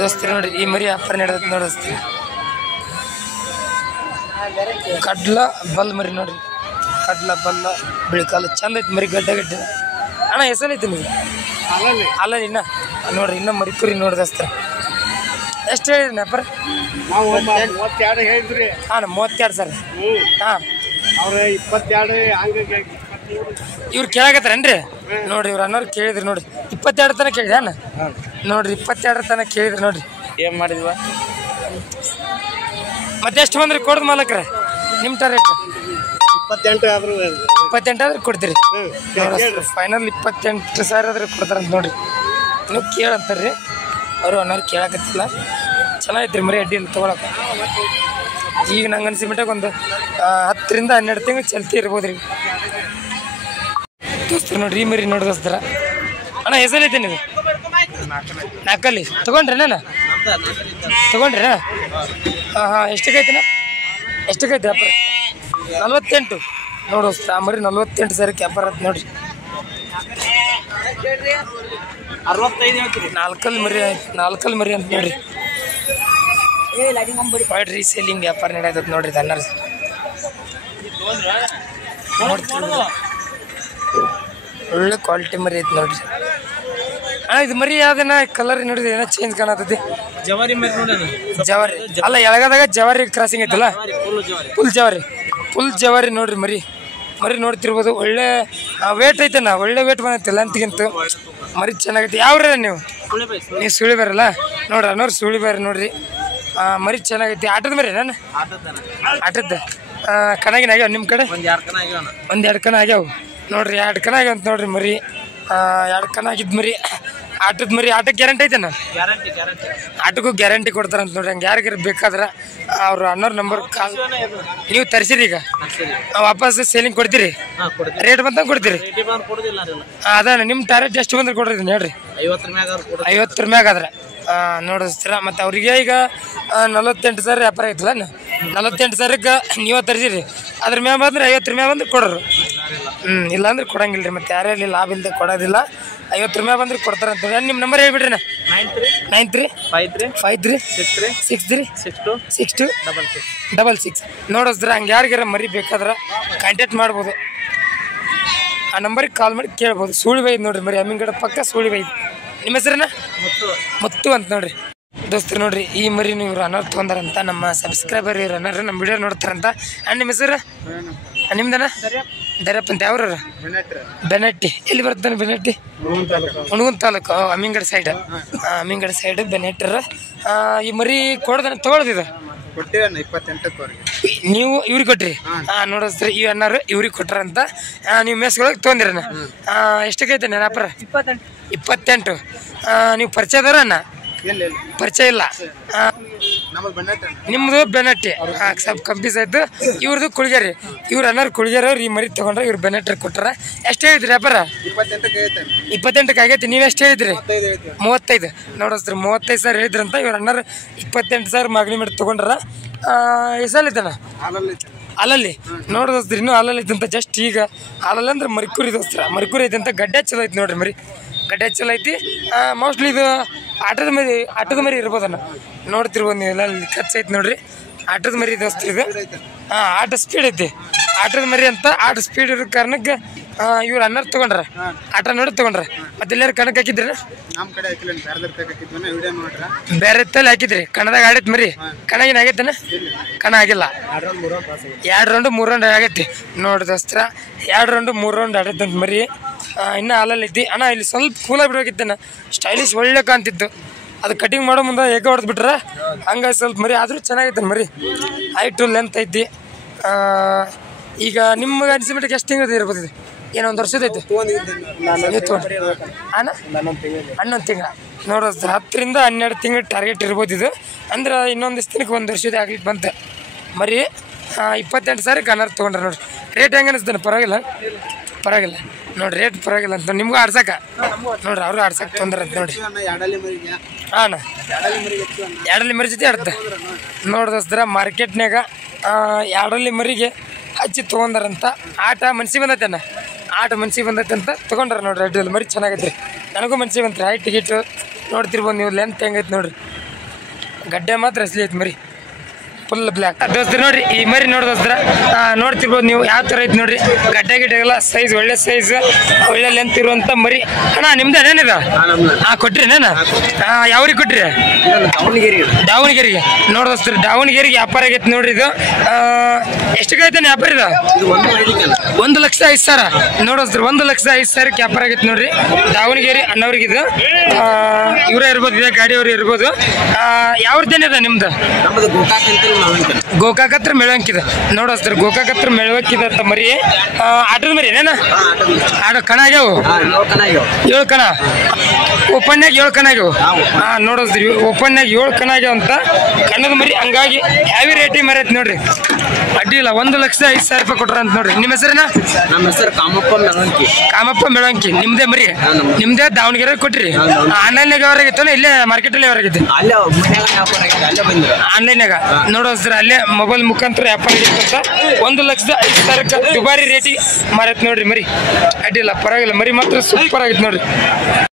ದೋಸ್ತಿ ನೋಡ್ರಿ ಈ ಮರಿ ವ್ಯಾಪಾರ ನಡೆದ ನೋಡಿಸ್ತೀವಿ ಕಡ್ಲ ಬಲ್ ಮರಿ ನೋಡ್ರಿ ಕಡ್ಲ ಬಲ್ಲ ಬಿಳಿಕಾಲ ಚಂದ ಐತಿ ಮರಿ ಗಡ್ಡೆ ಅಣ್ಣ ಹೆಸರೈತಿ ನೀವು ಅಲ್ಲ ಇನ್ನ ನೋಡ್ರಿ ಇನ್ನ ಮರಿ ಕುರಿ ನೋಡಿದಸ್ತ ಎಷ್ಟು ಹೇಳಿರಿ ವ್ಯಾಪಾರ 32 ಹೇಳಿದ್ರಿ ಹಾಂ 32 ಸರ್ ಹಾಂ ಅವ್ರ 22 ಹಂಗಾಗಿ ಇವ್ರು ಕೇಳಾಕತ್ತಾರೇನ್ರಿ ನೋಡ್ರಿ ಇವ್ರು ಅನ್ನೋರು ಕೇಳಿದ್ರಿ ನೋಡ್ರಿ 22 ತನಕ ಕೇಳಿದೆ ಅಣ್ಣ ನೋಡ್ರಿ 22 ತನಕ ಕೇಳಿದ್ರಿ ನೋಡ್ರಿ ಏನ್ ಮಾಡಿದ್ವ ಮತ್ತೆ ಎಷ್ಟು ಬಂದ್ರಿ ಕೊಡ್ದು ಮಾಲಕ್ರ ನಿಮ್ಮ ಟಾರ್ಗೆಟ್ 28 ಆದ್ರೂ 28 ಆದ್ರೆ ಕೊಡ್ತೀರಿ ಫೈನಲ್ 28,000 ಆದ್ರೆ ಕೊಡ್ತಾರಂತ ನೋಡ್ರಿ ನೀವು ಕೇಳಂತಾರ್ರಿ ಅವರು ಅನ್ನೋರು ಕೇಳಾಕತ್ತಿಲ್ಲ ಚೆನ್ನಾಗೈತ್ರಿ ಮರಿ ಅಡ್ಡಿ ಇಲ್ಲ ತೊಗೊಳಕ್ಕೆ ಈಗ ನಂಗೆ ಅನ್ಸಿಬಿಟ್ಟಾಗ ಒಂದು 10ರಿಂದ 12 ತಿಂಗಳು ಚಲ್ತಿ ಇರ್ಬೋದು ರೀ ದೋಸ್ತರು ನೋಡ್ರಿ ಈ ಮರಿ ನೋಡಿ ದೋಸ್ತರ ಅಣ್ಣ ಹೆಸರೈತೆ ನೀವು 4 ತೊಗೊಂಡ್ರಿ ನಾನು ತೊಗೊಂಡ್ರಿ ಹಾಂ ಎಷ್ಟಕ್ಕೈತಿನ ಎಷ್ಟಕ್ಕೈತಿ ವ್ಯಾಪಾರ 48 ನೋಡು ಆ ಮರಿ 48,000 ವ್ಯಾಪಾರ ಅಂತ ನೋಡ್ರಿ 65 4 ಮರಿ ಅಂತ ನೋಡ್ರಿ ವೈಡ್ ರೀಸೇಲಿಂಗ್ ವ್ಯಾಪಾರ ನಡೆಯತ್ತ ನೋಡ್ರಿ ಅನ್ನರ್ ಒಳ್ಳೆ ಕ್ವಾಲಿಟಿ ಮರಿ ಐತಿ ನೋಡ್ರಿ ಇದು ಮರಿ ಯಾವ್ದೇನ ಕಲರ್ ನೋಡಿದ್ರೆ ಏನೋ ಚೇಂಜ್ ಕಾಣತೈತಿ ಜವಾರಿ ಮರಿ ನೋಡಿ ಜವಾರಿ ಅಲ್ಲ ಎಳಗದಾಗ ಜವಾರಿ ಕ್ರಾಸಿಂಗ್ ಐತಲ್ಲ ಫುಲ್ ಜವಾರಿ ನೋಡ್ರಿ ಮರಿ ನೋಡ್ತಿರ್ಬೋದು ಒಳ್ಳೆ ವೇಟ್ ಐತನ ಒಳ್ಳೆ ವೇಟ್ ಬಂದೈತಿ ಲೆಂತ್ಗಿಂತ ಮರಿ ಚೆನ್ನಾಗೈತಿ ಯಾವ್ರ ನೀವು ಸುಳಿ ಬರಲ್ಲ ನೋಡ್ರಿ ಅನ್ನೋರು ಸುಳಿ ಬೇರೆ ನೋಡ್ರಿ ಮರಿ ಚೆನ್ನಾಗೈತಿ ಆಟದ ಮರಿ ನಾನು ಆಟದ ಕಣಗಿನ ಆಗ್ಯಾವ ನಿಮ್ಮ ಕಡೆ ಒಂದು 2 ಕಣ ಆಗ್ಯಾವ ನೋಡ್ರಿ 2 ಕಣ ಆಗ್ಯಾವ ಅಂತ ನೋಡ್ರಿ ಮರಿ 2 ಕಣ ಆಗಿದ್ದು ಮರಿ ಆಟದ ಮರಿ ಆಟಕ್ಕೆ ಗ್ಯಾರಂಟಿ ಐತೆನ ಆಟಕ್ಕೂ ಗ್ಯಾರಂಟಿ ಕೊಡ್ತಾರಂತ ನೋಡ್ರಿ ಹಂಗೆ ಯಾರಿಗಾರ ಬೇಕಾದ್ರೆ ಅವ್ರು ಅನ್ನೋರ್ ನಂಬರ್ ಕಾಲ್ ನೀವು ತರಿಸಿರಿ ಈಗ ವಾಪಸ್ ಸೇಲಿಂಗ್ ಕೊಡ್ತೀರಿ ರೇಟ್ ಬಂತ ಕೊಡ್ತೀರಿ ಅದ ನಿಮ್ಮ ಟಾರ್ಗೆಟ್ ಎಷ್ಟು ಬಂದ್ರೆ ಕೊಡ್ರಿ ಹೇಳ್ರಿ 50 ಮ್ಯಾಗ ಆದ್ರೆ ನೋಡಿಸ್ತೀರ ಮತ್ತು ಅವ್ರಿಗೆ ಈಗ 48,000 ವ್ಯಾಪಾರ ಐತಲ್ಲ 48,000ಕ್ಕೆ ನೀವು ತರಿಸಿರಿ ಅದ್ರ ಮ್ಯಾಗ ಬಂದ್ರೆ 50 ಮ್ಯಾಗ ಬಂದ್ರೆ ಕೊಡೋರು ಇಲ್ಲಾಂದ್ರೆ ಕೊಡಂಗಿಲ್ಲ ರೀ ಮತ್ತು ಯಾರ್ಯಾರಲ್ಲಿ ಲಾಭ ಇಲ್ಲದೆ ಕೊಡೋದಿಲ್ಲ 50 ಮ್ಯಾಗ ಬಂದ್ರೆ ಕೊಡ್ತಾರಂತ ನಿಮ್ಮ ನಂಬರ್ ಹೇಳ್ಬಿಡ್ರಿ 9353636266 ನೋಡಿಸ್ತೀರ ಹಂಗೆ ಯಾರಿಗಾರ ಮರಿ ಬೇಕಾದ್ರೆ ಕಾಂಟ್ಯಾಕ್ಟ್ ಮಾಡ್ಬೋದು ಆ ನಂಬರಿಗೆ ಕಾಲ್ ಮಾಡಿ ಕೇಳ್ಬೋದು ಸುಳಿ ಬೈದು ನೋಡ್ರಿ ಮರಿ ಅಮ್ಮಿಂಗಡ ಪಕ್ಕ ಸುಳಿ ಬೈದು ನಿಮ್ಮ ಹೆಸರನ್ನ ಮುತ್ತು ಅಂತ ನೋಡ್ರಿ ದೋಸ್ತರು ನೋಡ್ರಿ ಈ ಮರಿ ನೀವು ರನ್ನರ್ ತೊಗೊಂಡಾರಂತ ನಮ್ಮ ಸಬ್ಸ್ಕ್ರೈಬರ್ ರನ್ನರ್ ನಮ್ಮ ವಿಡಿಯೋ ನೋಡ್ತಾರಂತ ಆ್ಯಂಡ್ ನಿಮ್ಮ ಹೆಸರು ನಿಮ್ದನ ದರಪ್ಪ ಅಂತ ಯಾವ್ರ ಬೆನಟ್ಟಿ ಎಲ್ಲಿ ಬರ್ತಾನೆ ಬೆನಟ್ಟಿ ಹುಣಗುನ್ ತಾಲೂಕು ಅಮ್ಮಿಂಗಡ ಸೈಡ್ ಬೆನಟ್ರ ಈ ಮರಿ ಕೊಡೋದನ್ನ ತೊಗೊಳ್ದಿದ ನೀವು ಇವ್ರಿಗೆ ಕೊಟ್ರಿ ನೋಡಿಸ್ರಿ ಈ ಅನ್ನಾರು ಇವ್ರಿಗೆ ಕೊಟ್ರಂತ ನೀವು ಮೆಸ್ಗೊಳಗೆ ತೊಗೊಂದಿರಣ್ಣ ಎಷ್ಟಕ್ಕೈತೆ ವ್ಯಾಪಾರ 28 ನೀವು ಪರಿಚಯದಾರ ಅಣ್ಣ ಪರಿಚಯ ಇಲ್ಲ ನಿಮ್ದು ಬೆನಟ್ಟಿ ಸ್ವಲ್ಪ ಕಂಪೀಸ್ ಆಯ್ತು ಇವ್ರದ್ದು ಕುಳ್ಗ್ಯಾರಿ ಇವ್ರು ಅನ್ನಾರು ಕುಳ್ಗ್ಯಾರ ಈ ಮರಿ ತಗೊಂಡ್ರೆ ಇವ್ರು ಬೆನಟ್ರಿ ಕೊಟ್ಟಾರ ಎಷ್ಟು ಹೇಳಿದ್ರಿ ವ್ಯಾಪಾರ 28ಕ್ಕೆ ಆಗೈತಿ ನೀವು ಎಷ್ಟು ಹೇಳಿದ್ರಿ 35 ನೋಡಿಸ್ರಿ 35,000 ಹೇಳಿದ್ರಂತ ಇವ್ರು ಅನ್ನಾರು 28,000 ಮಾಗಲಿ ಮಾಡಿ ತೊಗೊಂಡ್ರ ಎಷ್ಟಲ್ಲಿದ್ದಾನ ಅಲ್ಲಲ್ಲಿ ನೋಡಿದ್ರಿ ಇನ್ನೂ ಅಲ್ಲಲ್ಲಿ ಅಂತ ಜಸ್ಟ್ ಈಗ ಅಲ್ಲಲ್ಲ ಅಂದ್ರೆ ಮರಿಕುರಿ ದೋಸ್ತರ ಮರಿಕುರಿ ಐತೆ ಅಂತ ಗಡ್ಡೆ ಚಲೋ ಐತಿ ನೋಡ್ರಿ ಮರಿ ಗಡ್ಡೆ ಚಲೋ ಐತಿ ಮೋಸ್ಟ್ಲಿ ಇದು ಆಟದ ಮರಿ ಇರ್ಬೋದನ್ನ ನೋಡ್ತಿರ್ಬೋದು ನೀವು ಎಲ್ಲ ಖರ್ಚು ಐತಿ ನೋಡ್ರಿ ಆಟದ ಮರಿ ದೋಸ್ತ್ರಿ ಇದು ಆಟ ಸ್ಪೀಡ್ ಐತಿ ಆಟದ ಮರಿ ಅಂತ ಆಟ ಸ್ಪೀಡ್ ಇರೋ ಕಾರಣಕ್ಕೆ ಇವ್ರು ಅನ್ನರ್ ತೊಗೊಂಡ್ರ ಆಟ ನೋಡಿ ತೊಗೊಂಡ್ರ ಮತ್ತೆ ಎಲ್ಲಾರು ಕಣಕ್ಕೆ ಹಾಕಿದ್ರಿ ಬೇರೆ ತಲೆ ಹಾಕಿದ್ರಿ ಕಣದಾಗ ಆಡೈತಿ ಮರಿ ಕಣಗಿನ ಆಗೈತನ ಕಣ ಆಗಿಲ್ಲ 2 ರೌಂಡು 3 ರೌಂಡ್ ಆಗೈತಿ ನೋಡಿ ದೋಸ್ತರ 2 ರೌಂಡು 3 ರೌಂಡ್ ಆಡೈತೆ ಅಂತ ಮರಿ ಇನ್ನೂ ಹಾಲಲ್ಲಿ ಐತಿ ಅಣ್ಣ ಇಲ್ಲಿ ಸ್ವಲ್ಪ ಕೂಲಾಗಿ ಬಿಡೋಕಿತ್ತಣ್ಣ ಸ್ಟೈಲಿಶ್ ಒಳ್ಳೆ ಕಾಣ್ತಿತ್ತು ಅದು ಕಟಿಂಗ್ ಮಾಡೋ ಮುಂದೆ ಏಕ ಹೊಡೆದು ಬಿಟ್ರೆ ಹಂಗಾಗಿ ಸ್ವಲ್ಪ ಮರಿ ಆದರೂ ಚೆನ್ನಾಗೈತೆ ಮರಿ ಹೈಟು ಲೆಂತ್ ಐತಿ ಈಗ ನಿಮ್ಗೆ ಅನಿಸಿಬಿಟ್ಟಿಗೆ ಎಷ್ಟು ತಿಂಗಳು ಇರ್ಬೋದು ಇದು? ಏನೋ ಒಂದು ವರ್ಷದ ಐತೆ ಅಣ್ಣ 11 ತಿಂಗಳ ನೋಡೋದು 10 ರಿಂದ 12 ತಿಂಗಳು ಟಾರ್ಗೆಟ್ ಇರ್ಬೋದು ಇದು. ಅಂದ್ರೆ ಇನ್ನೊಂದು ದಿನಕ್ಕೆ 1 ವರ್ಷದ ಆಗ್ಲಿಕ್ಕೆ ಬಂತು ಮರಿ. 28 ಸಾವಿರ ಕನ್ನಡ ತೊಗೊಂಡ್ರೆ ನೋಡ್ರಿ. ರೇಟ್ ಹೆಂಗೆ ಅನಿಸ್ತಾನೆ? ಪರವಾಗಿಲ್ಲ ನೋಡ್ರಿ, ರೇಟ್ ಪರವಾಗಿಲ್ಲ ಅಂತ ನಿಮ್ಗೂ ಆಡ್ಸಕ ನೋಡ್ರಿ, ಅವರು ಆಡ್ಸಕ್ಕೆ ತೊಂದರೆ ಅಂತ ನೋಡ್ರಿ. ಹಾಂ ಎರಡಲ್ಲಿ ಮರಿ ಜೊತೆ ಆಡ್ತ ನೋಡ್ದಸ್ದ್ರ ಮಾರ್ಕೆಟ್ನಾಗ ಎರಡಲ್ಲಿ ಮರಿಗೆ ಹಚ್ಚಿ ತೊಗೊಂಡಾರಂತ. ಆಟ ಮನ್ಸಿಗೆ ಬಂದೈತೆ ಅಂತ ತೊಗೊಂಡ್ರ ನೋಡ್ರಿ. ಅಡ್ಡಿಯಲ್ಲಿ ಮರಿ ಚೆನ್ನಾಗೈತೆ ರೀ, ನನಗೂ ಮನ್ಸಿಗೆ ಬಂತು. ಹೈಟ್ ಗಿಟ್ಟು ನೋಡ್ತಿರ್ಬೋದು ನೀವು, ಲೆಂತ್ ಹೆಂಗೈತೆ ನೋಡ್ರಿ. ಗಡ್ಡೆ ಮಾತ್ರ ಅಸಲಿ ಐತೆ ಮರಿ, ಫುಲ್ ಬ್ಲ್ಯಾಕ್. ದೋಸ್ತ್ರ ನೋಡ್ರಿ ಈ ಮರಿ ನೋಡ್ದೋಸ್ತ್ರ ನೋಡ್ತಿರ್ಬೋದು ನೀವು ಯಾವ ಥರ ಐತೆ ನೋಡ್ರಿ. ಗಡ್ಡೆ ಗಿಡ್ಡೆಲ್ಲ ಸೈಜ್ ಒಳ್ಳೆ ಸೈಜ್, ಒಳ್ಳೆ ಲೆಂತ್ ಇರುವಂಥ ಮರಿ. ಅಣ್ಣ ನಿಮ್ದೇನೇನಿದ? ಕೊಟ್ರಿ ಯಾವ್ರಿಗೆ ಕೊಟ್ರಿ? ದಾವಣಗೆರೆಗೆ ನೋಡ್ದೋಸ್ತ್ರ. ದಾವಣಗೆರೆಗೆ ವ್ಯಾಪಾರ ಆಗೈತೆ ನೋಡ್ರಿ. ಇದು ಎಷ್ಟಕ್ಕೆ ಐತೆ ವ್ಯಾಪಾರ? ಇದು 1,05,000 ನೋಡೋಸ್ತ್ರ. 1,05,000 ವ್ಯಾಪಾರ ಆಗೈತೆ ನೋಡ್ರಿ. ದಾವಣಗೆರೆ ಅನ್ನೋರಿಗೆ ಇದು ಇವರೇ ಇರ್ಬೋದು, ಇದೇ ಗಾಡಿಯವ್ರು ಇರ್ಬೋದು. ಯಾವ್ರದ್ದೇನಿದೆ ನಿಮ್ದು? ಗೋಕಾಕ್ ಹತ್ರ ಮೆಳವಂಕಿದೆ ನೋಡೋಸ್ತ್ರ. ಗೋಕಾಕ್ ಹತ್ರ ಮೆಳವಂಕಿದೆ ಅಂತ ಮರಿ. ಆಟದ ಮರಿ ಏನೇನ ಆಟ ಕಣ ಆಗ್ಯಾವು? 7 ಕಣ ಓಪನ್ಯಾಗ 7 ಕಣ ಆಗ್ಯಾವು. ನೋಡೋಸ್ರಿ ಓಪನ್ಯಾಗ 7 ಕಣ ಆಗ್ಯಾವ ಅಂತ ಕಣ್ಣದ ಮರಿ. ಹಂಗಾಗಿ ಹ್ಯಾವಿ ರೇಟಿಗೆ ಮರಿ ಐತಿ ನೋಡ್ರಿ. ಅಡ್ಡಿ ಇಲ್ಲ. 1,05,000 ರೂಪಾಯಿ ಕೊಟ್ರ ಅಂತ ನೋಡ್ರಿ. ನಿಮ್ಮ ಹೆಸರೇನ? ನಮ್ಮ ಹೆಸರು ಕಾಮಪ್ಪ ಮೆಳವಂಕಿ. ನಿಮ್ದೇ ಮರಿ? ನಿಮ್ದೇ ದಾವಣಗೆರೆ ಕೊಟ್ರಿ? ಆನ್ಲೈನ್ಯಾಗ ಯಾವಾರಾಗಿತ್ತು ಇಲ್ಲೇ ಮಾರ್ಕೆಟಲ್ಲಿ ಯಾವಾರಾಗಿತ್ತು? ಆನ್ಲೈನ್ಯಾಗ ನೋಡೋಸ್ರ ಅಲ್ಲೇ ಮೊಬೈಲ್ ಮುಖಾಂತರ ವ್ಯಾಪಾರ ಆಗಿತ್ತಂತ. 1,05,000 ದುಬಾರಿ ರೇಟಿಗೆ ಮಾರೈತೆ ನೋಡ್ರಿ ಮರಿ. ಅಡ್ಡಿಲ್ಲ, ಪರವಾಗಿಲ್ಲ, ಮರಿ ಮಾತ್ರ ಸೂಪರ್ ಆಗೈತೆ ನೋಡ್ರಿ.